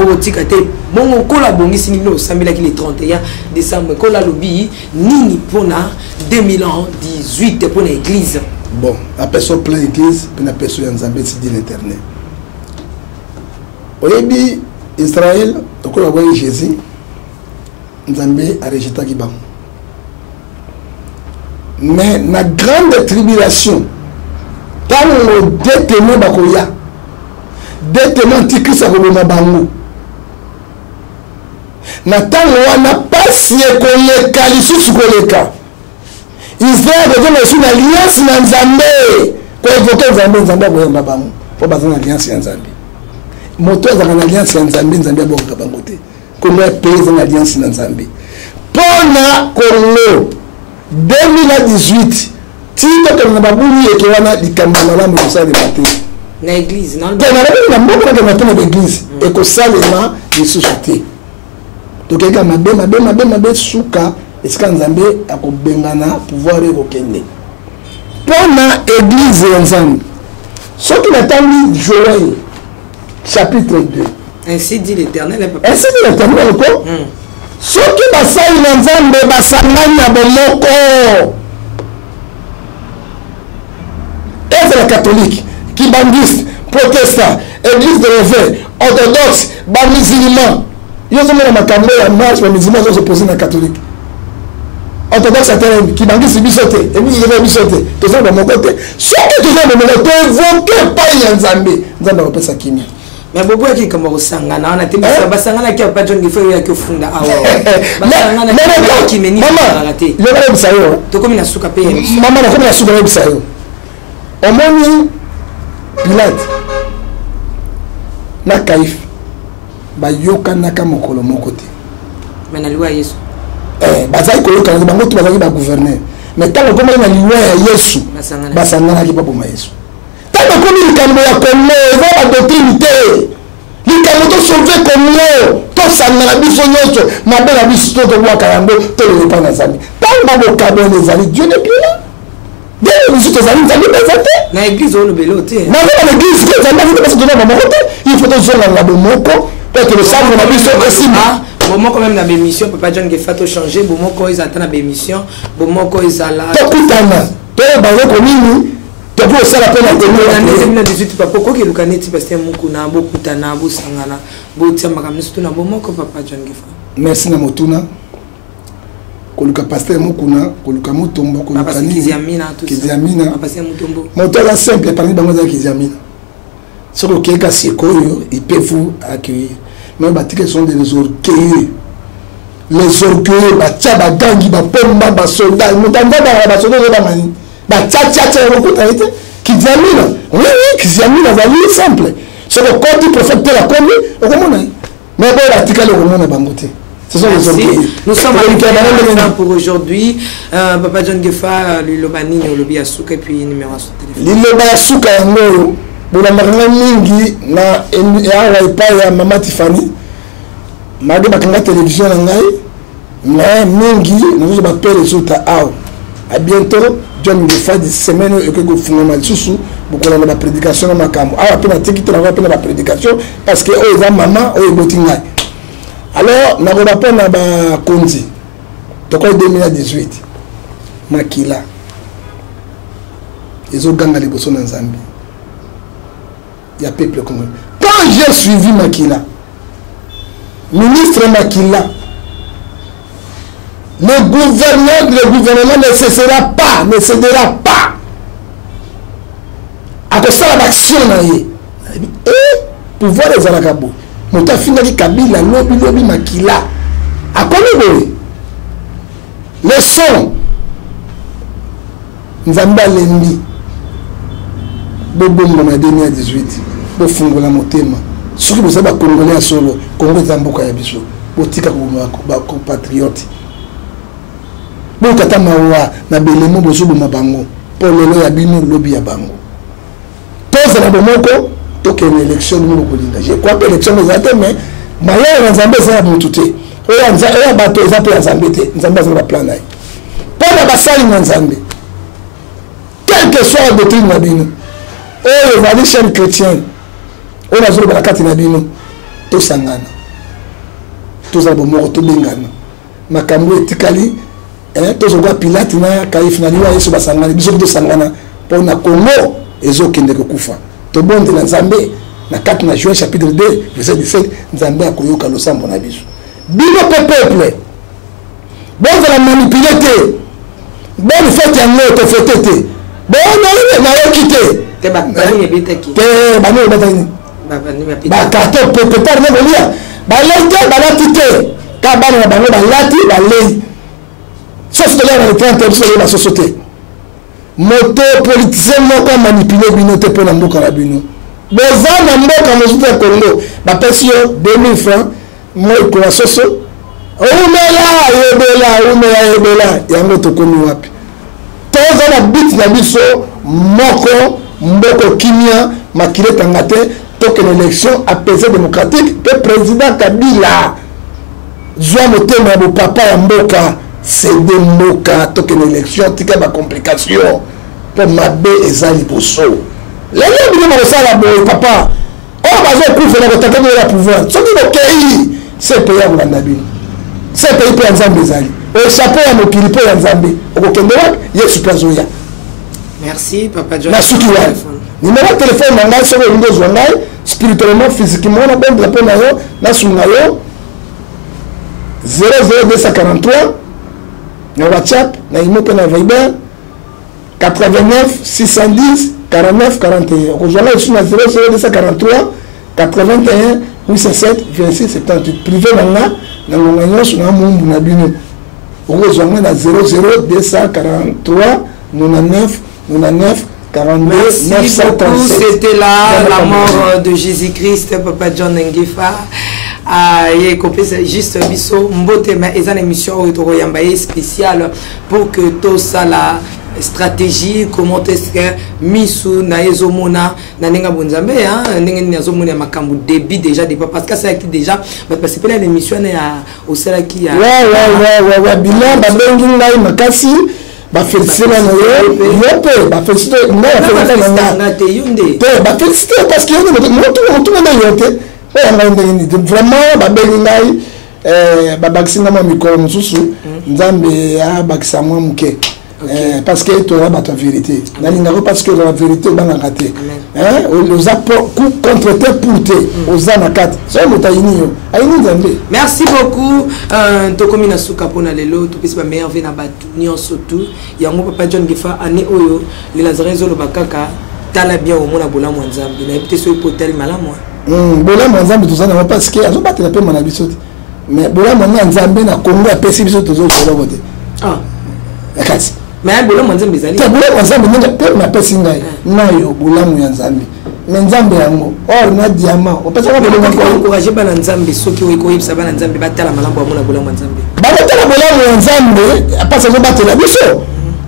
okotika te bongo kola bongisi nini osambela ki le 31 décembre kola lobi nini pour na 2018 pour na église. Bon, après son plein église, puis na personne nzambe c'est dit l'éternel. Oyebi Israël, donc on voit Jésus, nzambe a rejeté ki bango. Mais na grande tribulation, quand on détenu bakoya, détenu antichrist akoloma bango. Na tango wana pasi ekoleka lisusu koleka. Israël est une alliance na nzambe. Kwa évoquer nzambe akoyamba bango. Po bazana alliance ya nzambe. Moto azana alliance ya nzambe aboka bango te. Comment pays en alliance na nzambe. Pona Congo 2018 tito to na babuli ekewana likambana la mo sa de matin na église non na mboko na matin na église e ko salema de société to keka mabe suka esika nzambe akobengana pouvoir ekokende pona église ya nzambe soki natangi Joël chapitre 2 ainsi dit l'Éternel ainsi dit l'Éternel ko soki basali na nzambe basangani na bomoko eza catholique kibangiste protestant église de réveil orthodoxe bamusulman yozomona makambo ya marche bamusulman ozoposer na catholique orthodoxe atelemi kibangiste biso te église de réveil biso te toza bomoko te soki toza bomoko toevoke epai ya nzambe akopesa kimia. Mais bobo qui comme au sangana on a tenu ça basangana qui a pas John Gifo ya ki funda awa basangana qui meni raté le ba bisayo to comme na suka pe mama na comme na suka bisayo omoni Pilate na Kaif ba yoka na ka mokolo mokote mais na liwa Yesu bazai ko yoka na bango to bazai ba gouverner mais tant comme na liwa ya Yesu basangana ki papa ma Yesu. Tant que il cambo ya konno eza ba doctrine te il cambo to sauver konno to sangana biso nyonso mabela biso to bwaka yango to le pa na zami tant ba bo kabo les amis Dieu n'est plus là Dieu nous tous amis zami présente na église on le beloté na ba l'église que zami va se donner ba mokote il faut to zola la bomoko pour que le savent na biso aussi bon quand même na bémission papa John Gefato changer bon moko ils attendent na bémission bon moko ils ala to kutana to ba ko nini to pour ça la peine à tenir na 18 papa ko ke lukaneti parce que mukuna bokutana bosangana botia makamisi tuna bon moko papa John Gefato merci na motuna koluka pasteur mukuna koluka mutombo koluka ni kiziamina tout ça kiziamina pasteur mutombo motola simple parmi bango za kiziamina soko keka sikoyo ils peuvent vous accueillir mais batike sont des orgueilleux les orgueilleux batia bagangi bapomba basoldat mutanda ba soldat ba mani batia rokuta ite kiziamina oui kiziamina va lui simple soko kodi prophète la komi okomona mais ba batika le komona bangote. Nous sommes à pour aujourd'hui. Papa John Gefa, Lilobani, Lolobi Asuka, et puis numéro sur téléphone. Liloba Asuka, Yango, Boulamaranga Mingi, na Ewa ya Mama Tiffany, Magi Bakanga Télévision, mais Mingi, nous avons appelé les autres à à bientôt. John Gefa, 10 semaines, et que vous faites mal sous, beaucoup de la prédication dans ma cam. Ah, après la tiki, tu n'as pas la prédication, parce que oh, maman, oh, botinga. Alors, na pas na ba konzi. Donc en 2018, Makila. Ils ont gagné les bossons dans Zambie. Il y a peuple congolais. Quand j'ai suivi Makila, ministre Makila, le gouvernement ne cédera pas. À cause de l'action, et pouvoir les Alakabo. Mota finali Kabila lobi Makila akomi le son nzamba lembi bobo ngoma 2018 bo fungola motema soki boza ba congolais solo Congo zamboka ya biso botika ba compatriote bo kata mawa na belemo bozo bo mabango pololo ya bino lobi ya bango toza na bomoko toke une élection nous kolinga je crois que l'élection nous attend mais maye nzambe za mututé oya nzambe bato za pe nzambe te nzambe za ba plan nayi pona basali nzambe quelle que soit la doctrine na bino oyo ezali chaîne chrétienne oyo nazoloba na kati na bino tosangana tozala bomoko tobengana makambo etikali tozokwa Pilate na Kayife na liwa Yesu basangana biso tosangana mpona Kongo ezokende kokufa tobondela Nzambe na 4 Juin chapitre 2 verset 17 Nzambe akoyoka losambo na biso bino peuple bozala manipule te bon fete yango tofete te bon nayoki te bani ebetaki bakarton pepetare ne bolia balei te balati te ka bana na bango balati balei soki tolia na letrante biso lei basoso te moto politicien moko manipule bino te mpo na mboka na bino boza na mboka mosusu ya Congo bapesi yo 2000 francs mo ekola soso umela yebela yango tokomi wapi toza na bit na biso moko mboko kimia makile tanga te tokene élection apaisée démocratique pe président Kabila zwa motema ya bopapa ya mboka cede mboka tokene élection tika bacomplication mpo mabe eza liboso lelo bino bakosala boye papa oyo bazokufela kotakani ya pouvoir soki bokei se pays ya kolanda bino se pays mpo ya Nzambe ezali oechape ya mokili mpo ya Nzambe okokende wapi Yesu mpe azoya. Merci Papa John. Nasuki wana numéro ya telefone na ngai soki olingi ozwa ngai spirituellement physiquement na bondela mpo na yo nasunga yo 00243 na WhatsApp na imo mpe na Viber 89 610 49 41 okozwa ngai esu na 00243 81 87 26 78 privé na nga na ngonga nyonso na mumbu na bino okozwa ngai na 00243 99 99 42 937. C'était là la mort de Jésus-Christ, Papa John Ngefa. Et juste biso mbote ma ezana émission autoro yambaye spéciale pour que tout ça la stratégie comment est-ce que misu na ezomona na nenga bonzambe hein nenga ni azomona makambu débit déjà des parce que ça qui déjà parce que l'émission au sera qui a ouais bilan ba bengi ngai makasi ba féliciter na yo pe ba féliciter na ba féliciter parce que tout na yote vraiment ba bengi ngai ba bakisina ma mikolo mususu Nzambe a bakisa mwa muke. Parce que tu auras ta vérité. Parce que la vérité est dans raté. Aux apports contre tes pourté aux anakat. C'est mon taïni. Merci beaucoup. Tokomina sukapona lelo. Tu peux pas meilleur venir battre nion surtout. Il y a mon papa John Ngefa ane oyo. Les Lazarens zolo bakaka. Tala bien au monde bola mwanzambi. Na epite so hypothèse malamu. Bola mwanzambi tout ça na parce que azo battre la paix mon habitude. Mais bola mwanzambi na Congo a pesi biso tout ça sur côté. Ah. Akasi. Mais bola mwanzambi zali. Ta bola mwanzambi nanga pe na pesi ngai. Nayo bola mwanzambi. Mais nzambe yango or na diamant. Opesa ko bola ko encourager bana nzambe soki ko yebisa bana nzambe batala malambo ya mona bola mwanzambe. Ba batala bola mwanzambe apasa ko batela biso.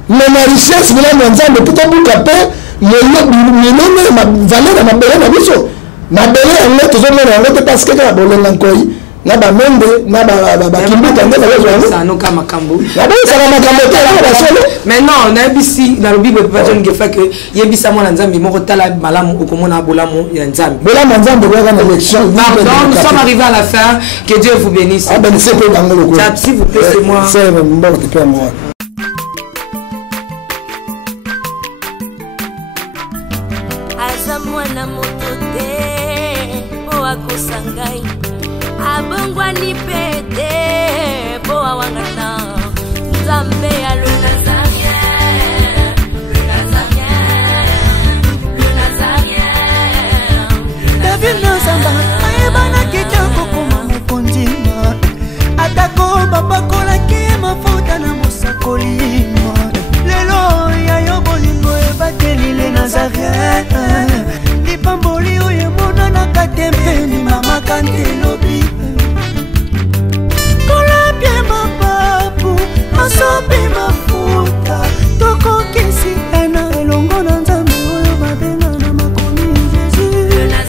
Mais na richesse bola mwanzambe puto buka pe minone ma valeur ma belle na biso. Na belle yango tozomona yango parce que ka bola nkoi. Na ba mende na ba kimbita ndela wezo ça no kama kambu na ba ça kama kambu ta solo mais non na bisi na bible Papa John Ngefa que yebisa mwana nzambe moko tala malamu okomona bolamu ya nzambe bolamu nzambe kwa na élection donc nous sommes arrivés à la fin que Dieu vous bénisse ah ben c'est pas dans le coin s'il vous plaît c'est moi c'est bon te père moi azamwana motote o akosangai abongwani pete po awangana Nzambe alo